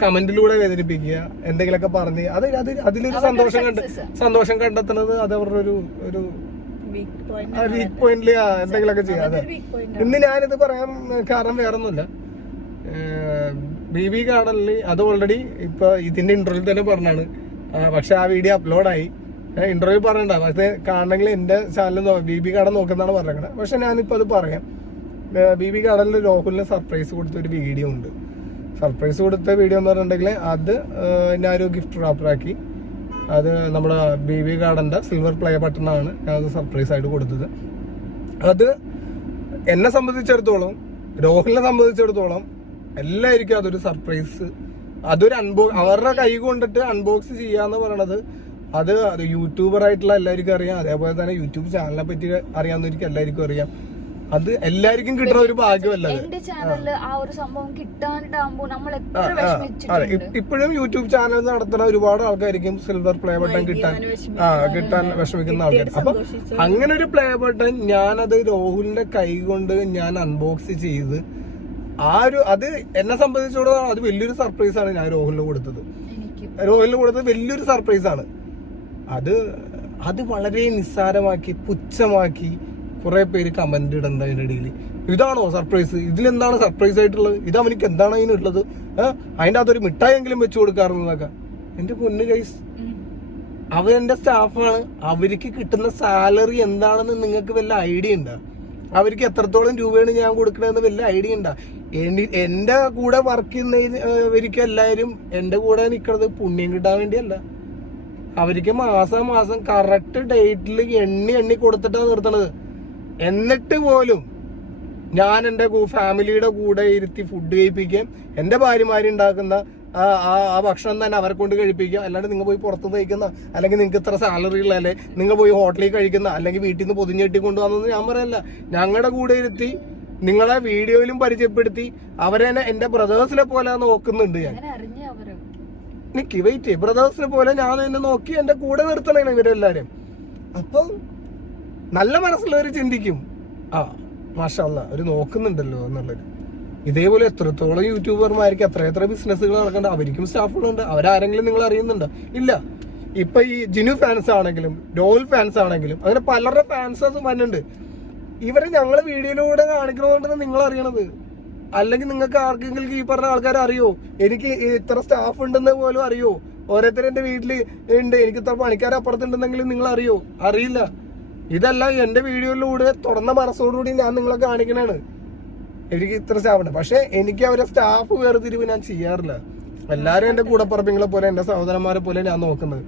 കമന്റിലൂടെ വേദനിപ്പിക്കുക, എന്തെങ്കിലുമൊക്കെ പറഞ്ഞ് അതിലൊരു സന്തോഷം കണ്ടെത്തുന്നത് അത് അവരുടെ ഒരു വീക്ക് പോയിന്റില് എന്തെങ്കിലുമൊക്കെ ചെയ്യാം. അതെ, ഇന്ന് ഞാനിത് പറയാൻ കാരണം വേറൊന്നുമില്ല. ബേബി ഗാർഡനിൽ അത് ഓൾറെഡി ഇപ്പൊ ഇതിന്റെ ഇന്റർവ്യൂ തന്നെ പറഞ്ഞാണ്. പക്ഷെ ആ വീഡിയോ അപ്ലോഡായി. ഇന്റർവ്യൂ പറഞ്ഞിട്ടുണ്ടാ, പക്ഷെ കാണണമെങ്കിൽ എന്റെ ചാനൽ ബേബി ഗാർഡൻ നോക്കുന്നതാണ് പറഞ്ഞത്. പക്ഷെ ഞാനിപ്പോ അത് പറയാം. ബേബി ഗാർഡനിൽ രാഹുലിന് സർപ്രൈസ് കൊടുത്ത ഒരു വീഡിയോ ഉണ്ട്. സർപ്രൈസ് കൊടുത്ത വീഡിയോ എന്ന് പറഞ്ഞിട്ടുണ്ടെങ്കിൽ അത് ഞാനൊരു ഗിഫ്റ്റ് റാപ്പറാക്കി. അത് നമ്മുടെ ബേബി ഗാർഡന്റെ സിൽവർ പ്ലേ ബട്ടണാണ് ഞാനത് സർപ്രൈസ് ആയിട്ട് കൊടുത്തത്. അത് എന്നെ സംബന്ധിച്ചിടത്തോളം, രോഹിലിനെ സംബന്ധിച്ചിടത്തോളം എല്ലാവർക്കും അതൊരു സർപ്രൈസ്. അതൊരു അവരുടെ കൈ കൊണ്ടിട്ട് അൺബോക്സ് ചെയ്യാന്ന് പറയണത് അത് യൂട്യൂബർ ആയിട്ടുള്ള എല്ലാവർക്കും അറിയാം. അതേപോലെ തന്നെ യൂട്യൂബ് ചാനലിനെ പറ്റി അറിയാവുന്നവർക്ക് എല്ലാവർക്കും അറിയാം. അത് എല്ലാവർക്കും കിട്ടുന്ന ഒരു ഭാഗ്യമല്ല. അതെ, ഇപ്പോഴും യൂട്യൂബ് ചാനൽ നടത്തുന്ന ഒരുപാട് ആൾക്കാർക്കും സിൽവർ പ്ലേ ബട്ടൺ കിട്ടാൻ വിഷമിക്കുന്ന ആൾക്കാർ. അപ്പൊ അങ്ങനെ ഒരു പ്ലേ ബട്ടൺ ഞാനത് രാഹുലിന്റെ കൈ കൊണ്ട് ഞാൻ അൺബോക്സ് ചെയ്ത് അത് എന്നെ സംബന്ധിച്ചിടത്തോളം അത് വലിയൊരു സർപ്രൈസ് ആണ്. ഞാൻ രാഹുലിന് കൊടുത്തത് വലിയൊരു സർപ്രൈസ് ആണ്. അത് വളരെ നിസ്സാരമാക്കി പുച്ഛമാക്കി കുറെ പേര് കമന്റ് ഇടണ്ട അതിന്റെ ഇടയിൽ. ഇതാണോ സർപ്രൈസ്? ഇതിലെന്താണ് സർപ്രൈസ് ആയിട്ടുള്ളത്? ഇത് അവനിക്ക് എന്താണ് അതിനുള്ളത്? അതിന്റെ അകത്തൊരു മിഠായെങ്കിലും വെച്ചു കൊടുക്കാറുന്നതൊക്കെ. എന്റെ പൊന്ന് ഗൈസ്, അവരെന്റെ സ്റ്റാഫാണ്. അവർക്ക് കിട്ടുന്ന സാലറി എന്താണെന്ന് നിങ്ങൾക്ക് വല്ല ഐഡിയ ഉണ്ടോ? അവർക്ക് എത്രത്തോളം രൂപയാണ് ഞാൻ കൊടുക്കണമെന്ന് വല്ല ഐഡിയ ഉണ്ടോ? എന്റെ കൂടെ വർക്ക് ചെയ്യുന്നവർക്ക് എല്ലാവരും എന്റെ കൂടെ നിൽക്കുന്നത് പുണ്യം കിട്ടാൻ വേണ്ടിയല്ല. അവർക്ക് മാസം കറക്റ്റ് ഡേറ്റിൽ എണ്ണി കൊടുത്തിട്ടാണ് നിർത്തണത്. എന്നിട്ട് പോലും ഞാൻ എന്റെ ഫാമിലിയുടെ കൂടെ ഇരുത്തി ഫുഡ് കഴിപ്പിക്കുകയും എന്റെ ഭാര്യമാരുണ്ടാക്കുന്ന ആ ഭക്ഷണം തന്നെ അവരെ കൊണ്ട് കഴിപ്പിക്കുക. അല്ലാണ്ട് നിങ്ങൾ പോയി പുറത്തുനിന്ന് കഴിക്കുന്ന, അല്ലെങ്കിൽ നിങ്ങൾക്ക് ഇത്ര സാലറി ഉള്ള, അല്ലെ നിങ്ങൾ പോയി ഹോട്ടലിൽ കഴിക്കുന്ന, അല്ലെങ്കിൽ വീട്ടിൽ നിന്ന് പൊതിഞ്ഞെട്ടി കൊണ്ടുവന്നത് ഞാൻ പറയല്ല. ഞങ്ങളുടെ കൂടെ ഇരുത്തി നിങ്ങളെ വീഡിയോയിലും പരിചയപ്പെടുത്തി അവരെ എന്റെ ബ്രദേഴ്സിനെ പോലെ നോക്കുന്നുണ്ട് ഞാൻ. നിക്ക് വെയിറ്റ്, ബ്രദേഴ്സിനെ പോലെ ഞാൻ എന്നെ നോക്കി എന്റെ കൂടെ നിർത്തണേ ഇവരെല്ലാരും. അപ്പം നല്ല മനസ്സുള്ളവർ ചിന്തിക്കും, മാഷാ അല്ലാഹ് അവര് നോക്കുന്നുണ്ടല്ലോ എന്നുള്ളത്. ഇതേപോലെ എത്രത്തോളം യൂട്യൂബർമാർക്ക് എത്ര ബിസിനസ്സുകൾ നടക്കണ്ട. അവർക്കും സ്റ്റാഫുകളുണ്ട്. അവരാരെങ്കിലും നിങ്ങൾ അറിയുന്നുണ്ടോ? ഇല്ല. ഇപ്പൊ ഈ ജിനു ഫാൻസ് ആണെങ്കിലും ഡോൾ ഫാൻസ് ആണെങ്കിലും അങ്ങനെ പലരുടെ ഫാൻസേഴ്സും വന്നിട്ടുണ്ട്. ഇവരെ ഞങ്ങള് വീഡിയോയിലൂടെ കാണിക്കണോണ്ടാണ് നിങ്ങൾ അറിയണത്. അല്ലെങ്കിൽ നിങ്ങൾക്ക് ആർക്കെങ്കിലും ഈ പറഞ്ഞ ആൾക്കാരെ അറിയോ? എനിക്ക് ഇത്ര സ്റ്റാഫ് ഉണ്ടെന്ന് പോലും അറിയോ? ഓരോരുത്തരും എന്റെ വീട്ടില് ഉണ്ട്, എനിക്ക് ഇത്ര പണിക്കാരെ അപ്പുറത്തുണ്ടെന്നെങ്കിലും നിങ്ങൾ അറിയോ? അറിയില്ല. ഇതെല്ലാം എന്റെ വീഡിയോയിലൂടെ തുറന്ന മനസ്സോടുകൂടി ഞാൻ നിങ്ങളെ കാണിക്കണാണ്. എനിക്ക് ഇത്ര സ്റ്റാഫ് ഉണ്ട്. പക്ഷെ എനിക്ക് അവരെ സ്റ്റാഫ് വേർതിരിവ് ഞാൻ ചെയ്യാറില്ല. എല്ലാരും എന്റെ കൂടപ്പുറപ്പിങ്ങളെ പോലെ എന്റെ സഹോദരന്മാരെ പോലെ ഞാൻ നോക്കുന്നത്.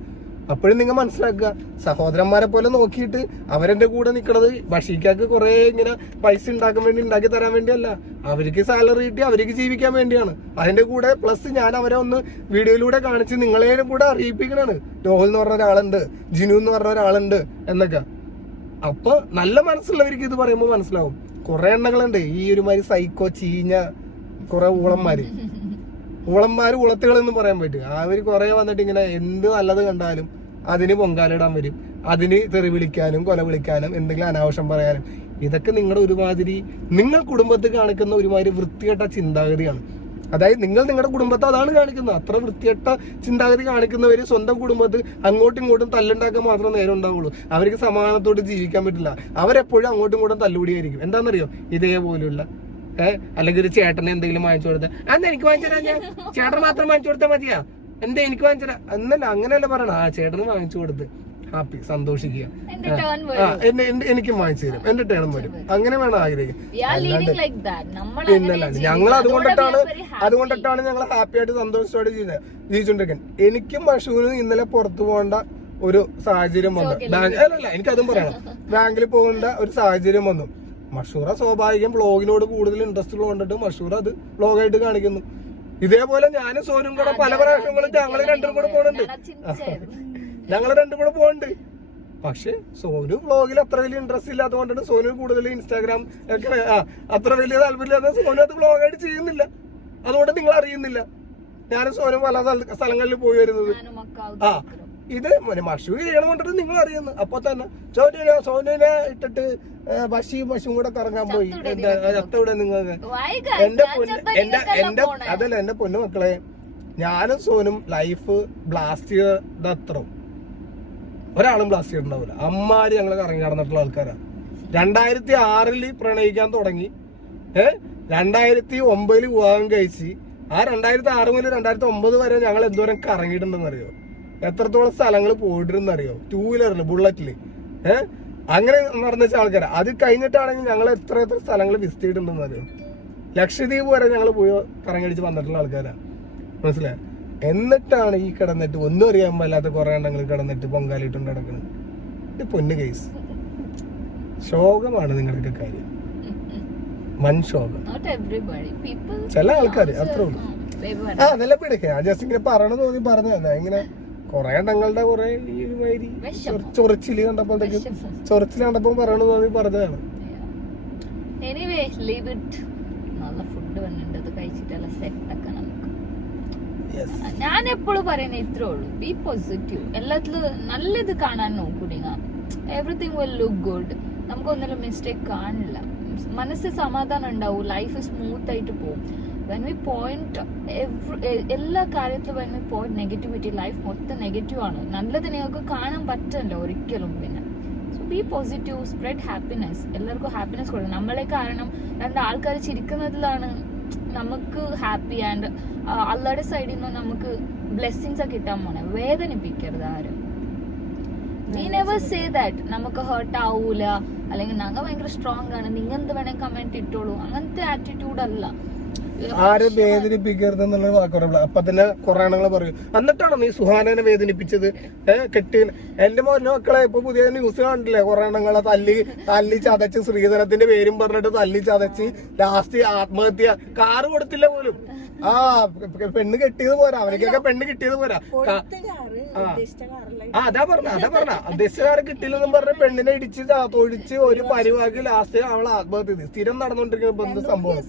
അപ്പോഴും നിങ്ങൾ മനസ്സിലാക്കുക, സഹോദരന്മാരെ പോലെ നോക്കിയിട്ട് അവരെന്റെ കൂടെ നിൽക്കണത് ബഷീക്കാക്ക് കുറെ ഇങ്ങനെ പൈസ ഉണ്ടാക്കാൻ വേണ്ടി ഉണ്ടാക്കി തരാൻ വേണ്ടിയല്ല. അവർക്ക് സാലറി കിട്ടി അവർക്ക് ജീവിക്കാൻ വേണ്ടിയാണ്. അതിന്റെ കൂടെ പ്ലസ് ഞാൻ അവരെ ഒന്ന് വീഡിയോയിലൂടെ കാണിച്ച് നിങ്ങളെയും കൂടെ അറിയിപ്പിക്കണാണ്. രോഹൽ എന്ന് പറഞ്ഞ ഒരാളുണ്ട്, ജിനു എന്ന് പറഞ്ഞ ഒരാളുണ്ട് എന്നൊക്കെ. അപ്പൊ നല്ല മനസ്സുള്ളവർക്ക് ഇത് പറയുമ്പോൾ മനസ്സിലാവും. കുറെ എണ്ണങ്ങളുണ്ട് ഈ ഒരുമാതിരി സൈക്കോ ചീഞ്ഞ കുറെ ഊളന്മാര് ഉളത്തുകൾ എന്ന് പറയാൻ പറ്റും. അവര് കുറെ വന്നിട്ട് ഇങ്ങനെ എന്ത് നല്ലത് കണ്ടാലും അതിന് പൊങ്കാലിടാൻ വരും, അതിന് തെറി വിളിക്കാനും കൊല വിളിക്കാനും എന്തെങ്കിലും അനാവശ്യം പറയാനും. ഇതൊക്കെ നിങ്ങളുടെ ഒരുമാതിരി നിങ്ങൾ കുടുംബത്തിൽ കാണിക്കുന്ന ഒരുമാതിരി വൃത്തികെട്ട ചിന്താഗതിയാണ്. അതായത് നിങ്ങൾ നിങ്ങളുടെ കുടുംബത്തെ അതാണ് കാണിക്കുന്നത്. അത്ര വൃത്തികെട്ട ചിന്താഗതി കാണിക്കുന്നവര് സ്വന്തം കുടുംബത്തിൽ അങ്ങോട്ടും ഇങ്ങോട്ടും തല്ലുണ്ടാക്കാൻ മാത്രമേ നേരം ഉണ്ടാവുള്ളൂ. അവർക്ക് സമാധാനത്തോട് ജീവിക്കാൻ പറ്റില്ല. അവരെപ്പോഴും അങ്ങോട്ടും ഇങ്ങോട്ടും തല്ലുകൂടിയായിരിക്കും. എന്താണെന്നറിയോ? ഇതേപോലെയുള്ള അല്ലെങ്കിൽ ഒരു ചേട്ടനെ എന്തെങ്കിലും വാങ്ങിച്ചു കൊടുത്താൽ അന്ന് എനിക്ക് വാങ്ങിച്ചു തരാം, ഞാൻ ചേട്ടൻ മാത്രം വാങ്ങിച്ചു കൊടുത്താൽ മതിയാ, എന്താ എനിക്ക് വാങ്ങിച്ചു തരാം എന്നല്ല, അങ്ങനെയല്ല പറയണം. ചേട്ടന് വാങ്ങിച്ചു കൊടുത്ത് ഹാപ്പി സന്തോഷിക്കുക, എനിക്കും വാങ്ങിച്ചു തരും, എന്റെ ടേൺ വരും, അങ്ങനെ വേണം ആഗ്രഹിക്കും. പിന്നല്ല, ഞങ്ങൾ അതുകൊണ്ടിട്ടാണ് ഞങ്ങൾ ഹാപ്പി ആയിട്ട് സന്തോഷത്തോടെ ജീവിച്ചോണ്ടിരിക്കുന്നത്. എനിക്കും പശുവിനും ഇന്നലെ പുറത്തു പോകേണ്ട ഒരു സാഹചര്യം വന്നു. അല്ലല്ല, എനിക്കതും പറയണം. ബാങ്കിൽ പോകേണ്ട ഒരു സാഹചര്യം വന്നു. മഷൂറ സ്വാഭാവികം വ്ളോഗിനോട് കൂടുതൽ ഇൻട്രസ്റ്റ് കൊണ്ടിട്ട് മഷൂർ അത് വ്ളോഗായിട്ട് കാണിക്കുന്നു. ഇതേപോലെ ഞാനും സോനും കൂടെ പല പ്രാവശ്യങ്ങളും ഞങ്ങൾ രണ്ടും കൂടെ പോകുന്നുണ്ട്. ഞങ്ങൾ രണ്ടും കൂടെ പോകുന്നുണ്ട്. പക്ഷെ സോനു വ്ളോഗിൽ അത്ര വലിയ ഇൻട്രസ്റ്റ് ഇല്ലാത്തതുകൊണ്ടാണ് സോനു കൂടുതൽ ഇൻസ്റ്റാഗ്രാം ഒക്കെ അത്ര വലിയ താല്പര്യമില്ലാതെ സോനു അത് വ്ളോഗായിട്ട് ചെയ്യുന്നില്ല. അതുകൊണ്ട് നിങ്ങൾ അറിയുന്നില്ല ഞാനും സോനും പല സ്ഥലങ്ങളിൽ പോയി വരുന്നത്. ആ ഇത് മഷു ചെയ്യണം കൊണ്ടിട്ട് നിങ്ങൾ അറിയുന്നു. അപ്പൊ തന്നെ സോനുവിനെ ഇട്ടിട്ട് പശുവും കൂടെ കറങ്ങാൻ പോയി. എവിടെ നിങ്ങൾക്ക് എന്റെ പൊന്നു മക്കളെ, ഞാനും സോനും ലൈഫ് ബ്ലാസ്റ്റ് ചെയ്ത അത്ര ഒരാളും ബ്ലാസ്റ്റ് ചെയ്തിട്ടുണ്ടാവില്ല. അമ്മാര് ഞങ്ങൾ കറങ്ങി നടന്നിട്ടുള്ള ആൾക്കാരാ. 2006 പ്രണയിക്കാൻ തുടങ്ങി, 2009 വിവാഹം കഴിച്ച്, ആ 2006 മുതൽ 2009 വരെ ഞങ്ങൾ എന്തോരം കറങ്ങിയിട്ടുണ്ടെന്നറിയോ? എത്രത്തോളം സ്ഥലങ്ങൾ പോയിട്ടിരുന്നറിയോ? 2 വീലറിൽ ബുള്ളറ്റില് അങ്ങനെ നടന്ന ആൾക്കാരാ. അത് കഴിഞ്ഞിട്ടാണെങ്കിൽ ഞങ്ങൾ എത്ര സ്ഥലങ്ങൾ വിസിറ്റ് ചെയ്തിട്ടുണ്ടെന്നറിയോ? ലക്ഷദ്വീപ് വരെ ഞങ്ങൾ പോയി കറങ്ങടിച്ച് വന്നിട്ടുള്ള ആൾക്കാരാ. മനസ്സിലായോ? എന്നിട്ടാണ് ഈ കിടന്നിട്ട് ഒന്നും അറിയാൻ പാടില്ലാത്ത കുറെ എണ്ണങ്ങൾ കിടന്നിട്ട് പൊങ്കാലിട്ടുണ്ട് കിടക്കുന്നത്. ഇത് പൊന്നു കേസ്. ശോകമാണ് നിങ്ങളുടെയൊക്കെ കാര്യം, മൺശോകം. ചില ആൾക്കാര് അത്രേ ഉള്ളൂ. ആ നല്ല പിടിക്കുക ജസ്റ്റ് ഇങ്ങനെ പറയണ തോന്നി പറഞ്ഞു തന്നെ. ഇങ്ങനെ കൊറേ എണ്ണങ്ങളുടെ കുറെ ഈ മാതിരി ചൊറിച്ചില് കണ്ടപ്പോഴത്തേക്കും ചൊറിച്ചില് കണ്ടപ്പോ പറയണ തോന്നി പറഞ്ഞതാണ്. ഞാൻ എപ്പോഴും പറയുന്ന ഇത്രേ ഉള്ളൂ, ബി പോസിറ്റീവ്. എല്ലാത്തിലും നല്ലത് കാണാൻ നോക്കൂ. Everything will look good. നമുക്കൊന്നും മിസ്റ്റേക്ക് കാണില്ല. മനസ്സിൽ സമാധാനം ഉണ്ടാവും. ലൈഫ് സ്മൂത്ത് ആയിട്ട് പോകും. വെൻ വി പോയിന്റ് എല്ലാ കാര്യത്തിലും when we point negativity, life മൊത്തം നെഗറ്റീവ് ആണ്. നല്ലത് നിങ്ങൾക്ക് കാണാൻ പറ്റില്ല ഒരിക്കലും. പിന്നെ so B positive, spread happiness. എല്ലാവർക്കും ഹാപ്പിനെസ് കൊടുക്കും. നമ്മളെ കാരണം 2 ആൾക്കാർ ചിരിക്കുന്നതിലാണ് നമുക്ക് ഹാപ്പി. ആൻഡ് അള്ളാടെ സൈഡിൽ നിന്ന് നമുക്ക് ബ്ലെസ്സിങ്സ് ഒക്കെ കിട്ടാൻ പോണേ. വേദനിപ്പിക്കരുത് ആരും. വി നെവർ സേ ദാറ്റ് നമുക്ക് ഹേർട്ട് ആവൂല, അല്ലെങ്കിൽ ഞങ്ങൾ ഭയങ്കര സ്ട്രോങ് ആണ്, നിങ്ങൾ എന്ത് വേണേ കമന്റ് ഇട്ടോളൂ. അങ്ങനത്തെ ആറ്റിറ്റ്യൂഡ് അല്ല. ആരും വേദനിപ്പിക്കരുത് എന്നുള്ള വാക്കുറവില്ല. അപ്പൊ തന്നെ കുറെ ആളുകൾ പറയും, എന്നിട്ടാണോ നീ സുഹാനനെ വേദനിപ്പിച്ചത്? കെട്ടി എന്റെ മോനെ മക്കളെ ഇപ്പൊ പുതിയ ന്യൂസ് കണ്ടില്ലേ? കുറെ എണ്ണങ്ങളെ തല്ലി ചതച്ച്, ശ്രീധരത്തിന്റെ പേരും പറഞ്ഞിട്ട് തല്ലി ചതച്ച് ലാസ്റ്റ് ആത്മഹത്യ. കാറ് കൊടുത്തില്ല പോലും. ആ പെണ്ണ് കെട്ടിയത് പോരാ, അവനക്കൊക്കെ പെണ്ണ് കിട്ടിയത് പോരാ. അതാ പറഞ്ഞ ഉദ്ദേശിച്ചാറ് കിട്ടിയില്ലെന്നും പറഞ്ഞ പെണ്ണിനെ ഇടിച്ച് തൊഴിച്ച് ഒരു പരിവാക്കി ലാസ്റ്റ് അവളെ ആത്മഹത്യ ചെയ്ത്. സ്ഥിരം നടന്നുകൊണ്ടിരിക്കുന്ന എന്ത് സംഭവം?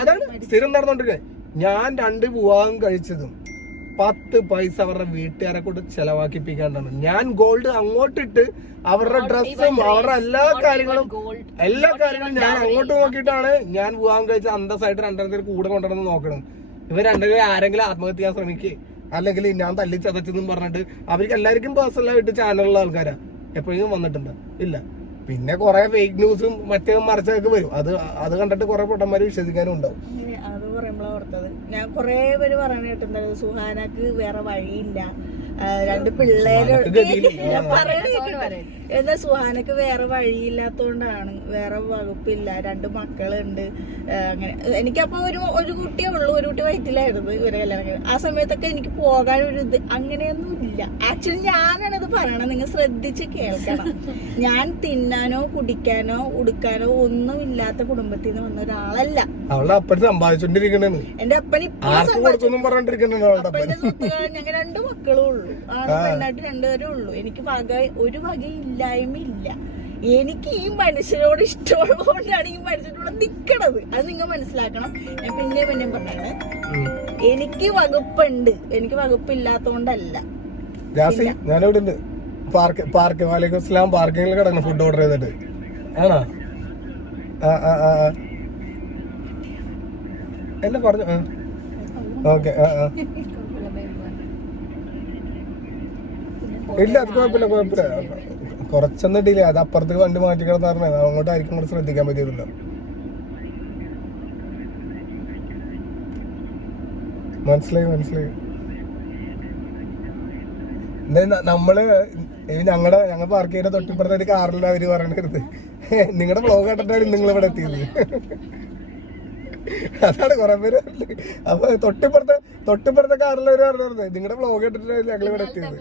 അതാണ് സ്ഥിരം നടന്നുകൊണ്ടിരിക്കുന്നത്. ഞാൻ 2 വിവാഹം കഴിച്ചതും 10 പൈസ അവരുടെ വീട്ടുകാരെ കൊണ്ട് ചെലവാക്കിപ്പിക്കാണ്ടാണ്. ഞാൻ ഗോൾഡ് അങ്ങോട്ടിട്ട് അവരുടെ ഡ്രസ്സും അവരുടെ എല്ലാ കാര്യങ്ങളും ഞാൻ അങ്ങോട്ട് നോക്കിയിട്ടാണ് ഞാൻ വിവാഹം കഴിച്ച അന്തസ്സായിട്ട് 2 കൂടെ കൊണ്ടുവന്ന് നോക്കണം. ഇവർ 2 ആരെങ്കിലും ആത്മഹത്യ ചെയ്യാൻ ശ്രമിക്കേ, അല്ലെങ്കിൽ ഞാൻ തല്ലി ചതച്ചെന്നും പറഞ്ഞിട്ട് അവർക്ക് എല്ലാവർക്കും പേഴ്സണലായിട്ട് ചാനലുള്ള ആൾക്കാരാ. എപ്പോഴും വന്നിട്ടുണ്ട് ഇല്ല. പിന്നെ കുറെ ഫേക്ക് ന്യൂസും മറ്റേ മറിച്ചൊക്കെ വരും. അത് കണ്ടിട്ട് കുറെ പൊട്ടന്മാര് വിശ്വസിക്കാനും ഉണ്ടാവും. അത് പറയുമ്പോഴാ ഓർത്തത്, ഞാൻ കുറെ പേര് പറയണ കേട്ടിട്ടുണ്ടായിരുന്നു സുഹാനക്ക് വേറെ വഴിയില്ല, 2 പിള്ളേര് എന്നാ സുഹാനക്ക് വേറെ വഴിയില്ലാത്തോണ്ടാണ്, വേറെ വകുപ്പില്ല, 2 മക്കളുണ്ട്. അങ്ങനെ എനിക്കപ്പോ ഒരു കുട്ടിയേ ഉള്ളൂ, ഒരു കുട്ടി വയറ്റിലായിരുന്നു ഇവരെ കല്യാണം. ആ സമയത്തൊക്കെ എനിക്ക് പോകാൻ ഒരു ഇത് അങ്ങനെയൊന്നും ഇല്ല. ആക്ച്വലി ഞാനാണിത് പറയണത്, നിങ്ങൾ ശ്രദ്ധിച്ച് കേൾക്കണം. ഞാൻ തിന്നാനോ കുടിക്കാനോ ഉടുക്കാനോ ഒന്നും ഇല്ലാത്ത കുടുംബത്തിൽ നിന്ന് വന്ന ഒരാളല്ല. അവളുടെ അപ്പൻ സമ്പാദിച്ചോണ്ടിരിക്കണേ. എന്റെ അപ്പൻ അപ്പന്റെ സ്വത്തുകൾ ഞങ്ങൾ 2 മക്കളും ഉള്ളൂ. ആണ് പെണ്ണായിട്ട് 2 പേരും ഉള്ളൂ. എനിക്ക് ഒരു വകയില്ലായ്മയില്ല. എനിക്ക് ഈ മനുഷ്യനോട് ഇഷ്ടമുള്ളതുകൊണ്ടാണ് ഈ മനുഷ്യനോട് നിക്കണത്. അത് നിങ്ങൾ മനസ്സിലാക്കണം. ഞാൻ പിന്നെ പറഞ്ഞാണ്, എനിക്ക് വകുപ്പുണ്ട്, എനിക്ക് വകുപ്പില്ലാത്തോണ്ടല്ല. ഞാനിവിടെ ഉണ്ട് പാർക്ക് വാലേക്കും ഇസ്ലാം പാർക്കിങ്ങിൽ കിടക്കണം ഫുഡ് ഓർഡർ ചെയ്തിട്ട്. ആണോ? എന്നെ പറഞ്ഞു. ഓക്കെ. ഇല്ല അത് കുഴപ്പമില്ല. കുറച്ചൊന്നും ഡിലേ. അത് അപ്പുറത്തേക്ക് വണ്ടി മാറ്റി കിടന്ന് പറഞ്ഞത് അങ്ങോട്ടായിരിക്കും കൂടെ ശ്രദ്ധിക്കാൻ പറ്റിയതല്ലോ. മനസ്സിലായി. നമ്മള് ഞങ്ങൾ പാർക്ക് ചെയ്ത തൊട്ടിപ്പുറത്തെ കാറിൽ അവര് പറയണത് നിങ്ങളുടെ വ്ളോഗ് കണ്ടിട്ടാണ് നിങ്ങൾ ഇവിടെ എത്തിയത്. അതാണ് കുറെ പേര്. അപ്പൊ തൊട്ടിപ്പുറത്തെ കാറിലവര് പറഞ്ഞത് നിങ്ങളുടെ വ്ളോഗ് കണ്ടിട്ടാണ് ഞങ്ങൾ ഇവിടെ എത്തിയത്.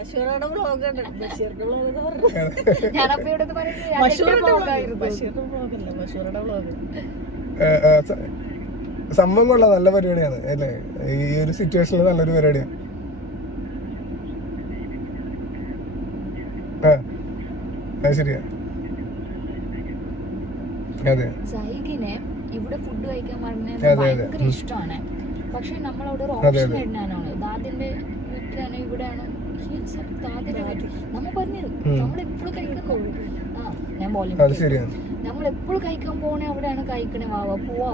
ബഷീറുടെ വ്ളോഗ് ഉണ്ട്. ബഷീറിന്റെ വ്ളോഗ് എന്ന് പറഞ്ഞു. ഞാനപ്പോ ഇവിടെ പറയുന്നത് ബഷീറിന്റെ വ്ളോഗ് അല്ല, ബഷീറുടെ വ്ളോഗ്. സംഭവം കൊള്ളാം, നല്ല പരിപാടിയാണ് അല്ലേ? ഈ ഒരു സിറ്റുവേഷനിൽ നല്ലൊരു പരിപാടിയാണ്. അത് ശരിയാ. അതെ സൈഗിനെ ഇവിടെ ഫുഡ് കഴിക്കാൻ പറഞ്ഞത് ഭയങ്കര ഇഷ്ടമാണ്. പക്ഷെ നമ്മളവിടെ ഒരു ഓപ്ഷൻ ഇടാനാണ്. ദാദിന്റെ വീട്ടിലാണോ ഇവിടെയാണോ ദാദിന്റെ വീട്ടിൽ നമ്മ പറഞ്ഞു നമ്മളെപ്പോഴും കഴിക്കാൻ പോകും. ഞാൻ ബോളിംഗ് നമ്മളെപ്പോഴും കഴിക്കാൻ പോണേ അവിടെയാണ് കഴിക്കണേ. വാവ പോവാ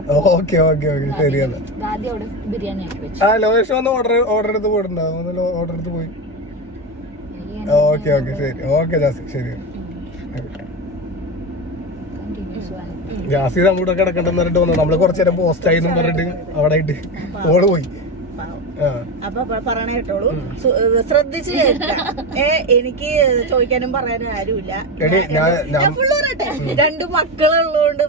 ദാദി അവിടെ ബിരിയാണി ആക്കി വെച്ചു. ഓർഡർ എടുത്ത് പോയിട്ടുണ്ടാവും. ഓർഡർ എടുത്ത് പോയി. ഓക്കെ ശരി. ഓക്കെ ജാസി, ശരി. ജാസി നമ്മുടെ കിടക്കണ്ടെന്ന് പറഞ്ഞിട്ട് വന്നു. നമ്മള് കുറച്ചേരം പോസ്റ്റ് ആയി പറഞ്ഞിട്ട് അവിടെ ഇട്ട് ഓള് പോയി. അപ്പൊ പറയണ കേട്ടോളൂ, ശ്രദ്ധിച്ച് കേൾക്കാം. എനിക്ക് ചോദിക്കാനും പറയാനും ആരുമില്ല. ഞാൻ ഫുള്ള് പറയട്ടെ, 2 മക്കളുള്ളതുകൊണ്ട്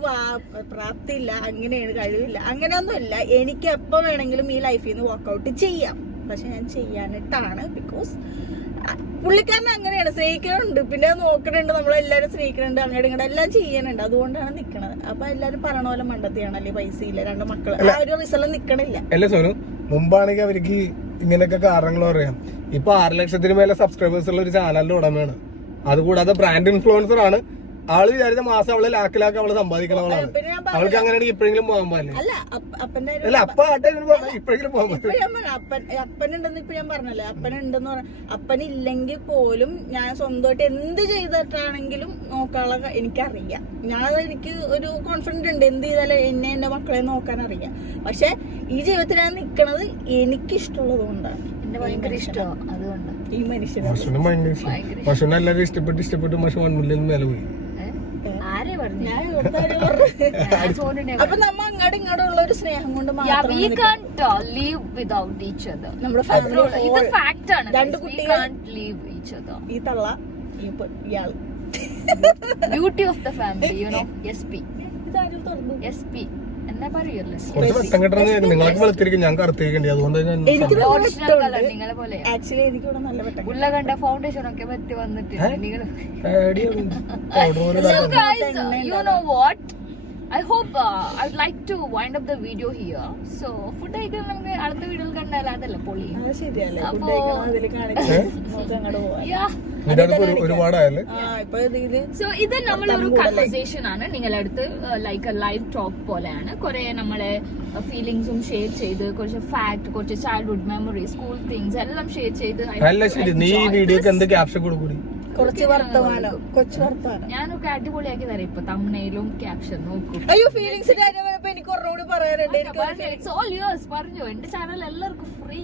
പ്രാപ്തിയില്ല, അങ്ങനെയാണ്, കഴിവില്ല, അങ്ങനെയൊന്നുമില്ല. എനിക്ക് എപ്പോ വേണമെങ്കിലും ഈ ലൈഫിൽ നിന്ന് വർക്ക്ഔട്ട് ചെയ്യാം. പക്ഷെ ഞാൻ ചെയ്യാനിട്ടാണ്. ബിക്കോസ് പുള്ളിക്കാരൻ അങ്ങനെയാണ്, സ്നേഹിക്കുന്നുണ്ട്, പിന്നെ നോക്കണുണ്ട്, നമ്മളെല്ലാരും സ്നേഹിക്കുന്നുണ്ട്, അങ്ങോട്ട് ഇങ്ങോട്ട് എല്ലാം ചെയ്യാനുണ്ട്. അതുകൊണ്ടാണ് നിക്കണത്. അപ്പൊ എല്ലാരും പറയണ പോലെ മണ്ടത്തിയാണല്ലേ, പൈസ ഇല്ല, 2 മക്കള്, ആ ഒരു റിസൾട്ട് നിക്കണില്ല. അല്ല സോനു, മുമ്പാണെങ്കിൽ അവർക്ക് ഇങ്ങനെയൊക്കെ കാരണങ്ങൾ പറയാം. ഇപ്പൊ 6 ലക്ഷത്തിന് മേലെ സബ്സ്ക്രൈബേഴ്സ് ഉള്ള ഒരു ചാനലിന്റെ ഉടമയാണ്. അതുകൂടാതെ ബ്രാൻഡ് ഇൻഫ്ലുവൻസർ ആണ്. ആള് വിചാരിച്ച മാസം അവള് ലാക്കിലാക്കി അവള് സമ്പാദിക്കണവളാണ്. അവൾക്ക് അങ്ങനെയാണെങ്കിൽ ഇപ്പോഴെങ്കിലും പോകാൻ പാടില്ല. അല്ല അപ്പൊ ആ ടൈമിൽ ഇപ്പോഴെങ്കിലും പോകാൻ പറ്റില്ല. അപ്പനുണ്ടെന്ന് ഇപ്പൊ ഞാൻ പറഞ്ഞല്ലേ, അപ്പനുണ്ടെന്ന് പറഞ്ഞ അപ്പനില്ലെങ്കിൽ പോലും ഞാൻ സ്വന്തമായിട്ട് എന്ത് ചെയ്തിട്ടാണെങ്കിലും നോക്കാനുള്ള എനിക്കറിയാം. എനിക്ക് ഒരു കോൺഫിഡൻസ് ഉണ്ട്, എന്ത് ചെയ്താലും എന്നെ എന്റെ മക്കളെ നോക്കാൻ അറിയാം. പക്ഷെ ഈ ജീവിതത്തിൽ ഞാൻ നിക്കണത് എനിക്കിഷ്ടമുള്ളത് കൊണ്ടാണ്. എന്റെ ഭയങ്കര ഇഷ്ടമാണ്. അതുകൊണ്ട് ഈ മനുഷ്യനെ മഷുനെ എല്ലാവരും ഇഷ്ടപ്പെട്ട് മഷു 1 മില്യൺ മേലെ പോയി. അപ്പൊ നമ്മ അങ്ങോട്ടും ഇങ്ങോട്ടും ഉള്ള ഒരു സ്നേഹം കൊണ്ട് മാത്രം നമ്മുടെ ഫാമിലി 2 കുട്ടികൾ, ഈ തള്ള, ഇയാള്, beauty of the family, you know. SP എന്നാ പറയല്ലേ. കുറച്ച് വെട്ടം കിട്ടണമെന്ന് നിങ്ങളൊക്കെ വെളുത്തിരിക്കും, ഞാൻ കറുത്തിരിക്കണ്ടേ. അതുകൊണ്ട് നിങ്ങളെ പോലെ ആക്ച്വലി എനിക്കിവിടെ നല്ല വെട്ടം ഉള്ള കണ്ട ഫൗണ്ടേഷൻ ഒക്കെ പറ്റി വന്നിട്ടുണ്ട് നിങ്ങൾ. So guys, you know what? I hope I'd like to wind up the video here. So food കഴിക്കാൻ നമുക്ക് അടുത്ത വീഡിയോയിൽ കണ്ടാൽ അതല്ല പൊളി. ശരിയല്ലേ, അതിൽ കാണിച്ച് നമുക്ക് അങ്ങോട്ട് പോവാം. ഒരുപാടായല്ലേ. സോ ഇത് നമ്മളൊരു കൺവെർസേഷൻ ആണ്. നിങ്ങളുടെ അടുത്ത് ലൈക്ക് ലൈവ് ടോക്ക് പോലെയാണ്. കുറെ നമ്മളെ ഫീലിംഗ്സും ഷെയർ ചെയ്ത്, കുറച്ച് ഫാക്ട്, കുറച്ച് ചൈൽഡ്ഹുഡ് മെമ്മറി, സ്കൂൾ തിങ്സ് എല്ലാം ഷെയർ ചെയ്ത്. അല്ല ശരി, നീ ഈ വീഡിയോക്ക് എന്ത് ക്യാപ്ഷൻ കൊടുക്കൂടി? കുറച്ച് വർത്തമാനം, കൊച്ചു വർത്തമാനം ഞാനൊക്കെ അടിപൊളിയാക്കി തരാം. ഇപ്പൊ തമ്മിലും ക്യാപ്ഷൻ നോക്കും. അയ്യോ, ഫീലിംഗ്സിന്റെ കാര്യം പറഞ്ഞപ്പോ എനിക്ക് ഒരോട് പറയാനുണ്ട്. പറഞ്ഞു, എന്റെ ചാനൽ എല്ലാവർക്കും ഫ്രീ.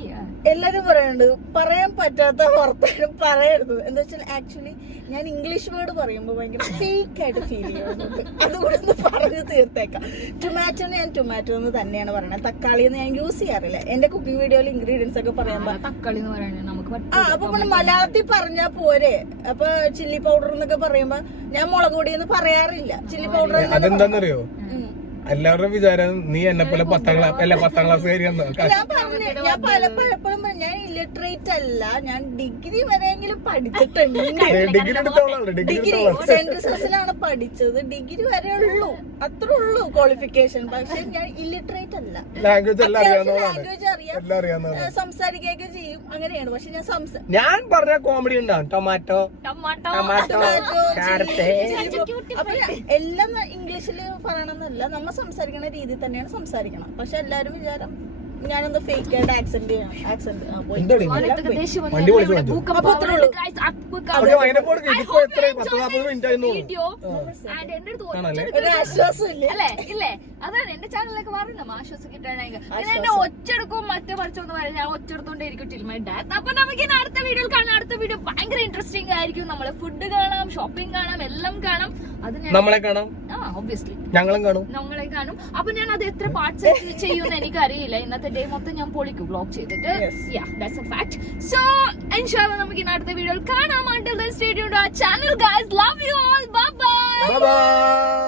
എല്ലാരും പറയുന്നുണ്ട് പറയാൻ പറ്റാത്ത വർത്തമാനം പറയരുത്. എന്താ വെച്ചാൽ ആക്ച്വലി ഞാൻ ഇംഗ്ലീഷ് വേർഡ് പറയുമ്പോ ഭയങ്കര ഫേക്ക് ആയിട്ട് ഫീൽ ചെയ്യുന്നുണ്ട്. അതുകൂടെ ഒന്ന് പറഞ്ഞു തീർത്തേക്കാം. ടൊമാറ്റോന്ന് ഞാൻ ടൊമാറ്റോ എന്ന് തന്നെയാണ് പറയുന്നത്. തക്കാളി എന്ന് ഞാൻ യൂസ് ചെയ്യാറില്ല. എന്റെ കുക്കിംഗ് വീഡിയോയിൽ ഇൻഗ്രീഡിയൻസ് ഒക്കെ പറയുമ്പോ തക്കാളി എന്ന് പറയുന്നത് നമുക്ക് അപ്പൊ മലയാളത്തിൽ പറഞ്ഞാ പോരെ. അപ്പൊ ചില്ലി പൗഡർ എന്നൊക്കെ പറയുമ്പോ ഞാൻ മുളക് പൊടി എന്ന് പറയാറില്ല. ചില്ലി പൗഡർ അതെന്താന്നറിയോ? എല്ലാവരുടെ വിചാരം നീ എന്നെ പോലെ 10ാം ക്ലാസ് ഞാൻ പലപ്പോഴും ഞാൻ ഇല്ലിറ്ററേറ്റ് അല്ല, ഞാൻ ഡിഗ്രി വരെയെങ്കിലും പഠിച്ചിട്ടുണ്ട്. ഡിഗ്രി സെന്റ് ജോസഫിലാണ് പഠിച്ചത്. ഡിഗ്രി വരെ ഉള്ളൂ, അത്ര ഉള്ളൂ ക്വാളിഫിക്കേഷൻ. പക്ഷെ ഞാൻ ഇല്ലിറ്ററേറ്റ് അല്ല. ലാംഗ്വേജ് അറിയാം, സംസാരിക്കുകയൊക്കെ ചെയ്യും, അങ്ങനെയാണ്. പക്ഷെ ഞാൻ പറഞ്ഞ കോമഡി ഉണ്ടാവും. ടൊമാറ്റോ അപ്പൊ എല്ലാം ഇംഗ്ലീഷിൽ പറയണമെന്നല്ല, നമ്മൾ സംസാരിക്കുന്ന രീതി തന്നെയാണ് സംസാരിക്കണം. പക്ഷെ എല്ലാരും വിചാരം ഞാനെന്താ ഫേക്ക് ആയിട്ട് ആക്സെന്റ് അതാണ് എന്റെ ചാനലിലൊക്കെ പറയുന്നത്. ആശ്വാസം കിട്ടാണെങ്കിൽ എന്നെ ഒച്ചെടുക്കും, മറ്റേ പഠിച്ചോന്ന് പറയാം. ഞാൻ ഒച്ചെടുത്തോണ്ടേ ഇരിക്കും ടിൽ മൈ ഡെത്ത്. അപ്പൊ നമുക്ക് ഇനി അടുത്ത വീഡിയോ കാണാം. അടുത്ത വീഡിയോ ഭയങ്കര ഇൻട്രസ്റ്റിംഗ് ആയിരിക്കും. നമ്മള് ഫുഡ് കാണാം, ഷോപ്പിംഗ് കാണാം, എല്ലാം കാണാം. അത് നമ്മളെ കാണാം, ഒബ്വിയസ്ലി ഞങ്ങളെ കാണും. അപ്പൊ ഞാൻ അത് എത്ര പാർട്സ് ചെയ്യുമെന്ന് എനിക്കറിയില്ല. ഇന്നത്തെ ഡേ മൊത്തം ഞാൻ പൊളിക്കും വ്ലോഗ് ചെയ്തിട്ട്. That's a fact. So inshallah നമുക്ക് ഇനി അടുത്ത വീഡിയോയിൽ കാണാം. Until then stay tuned to our channel guys. Love you all. Bye bye.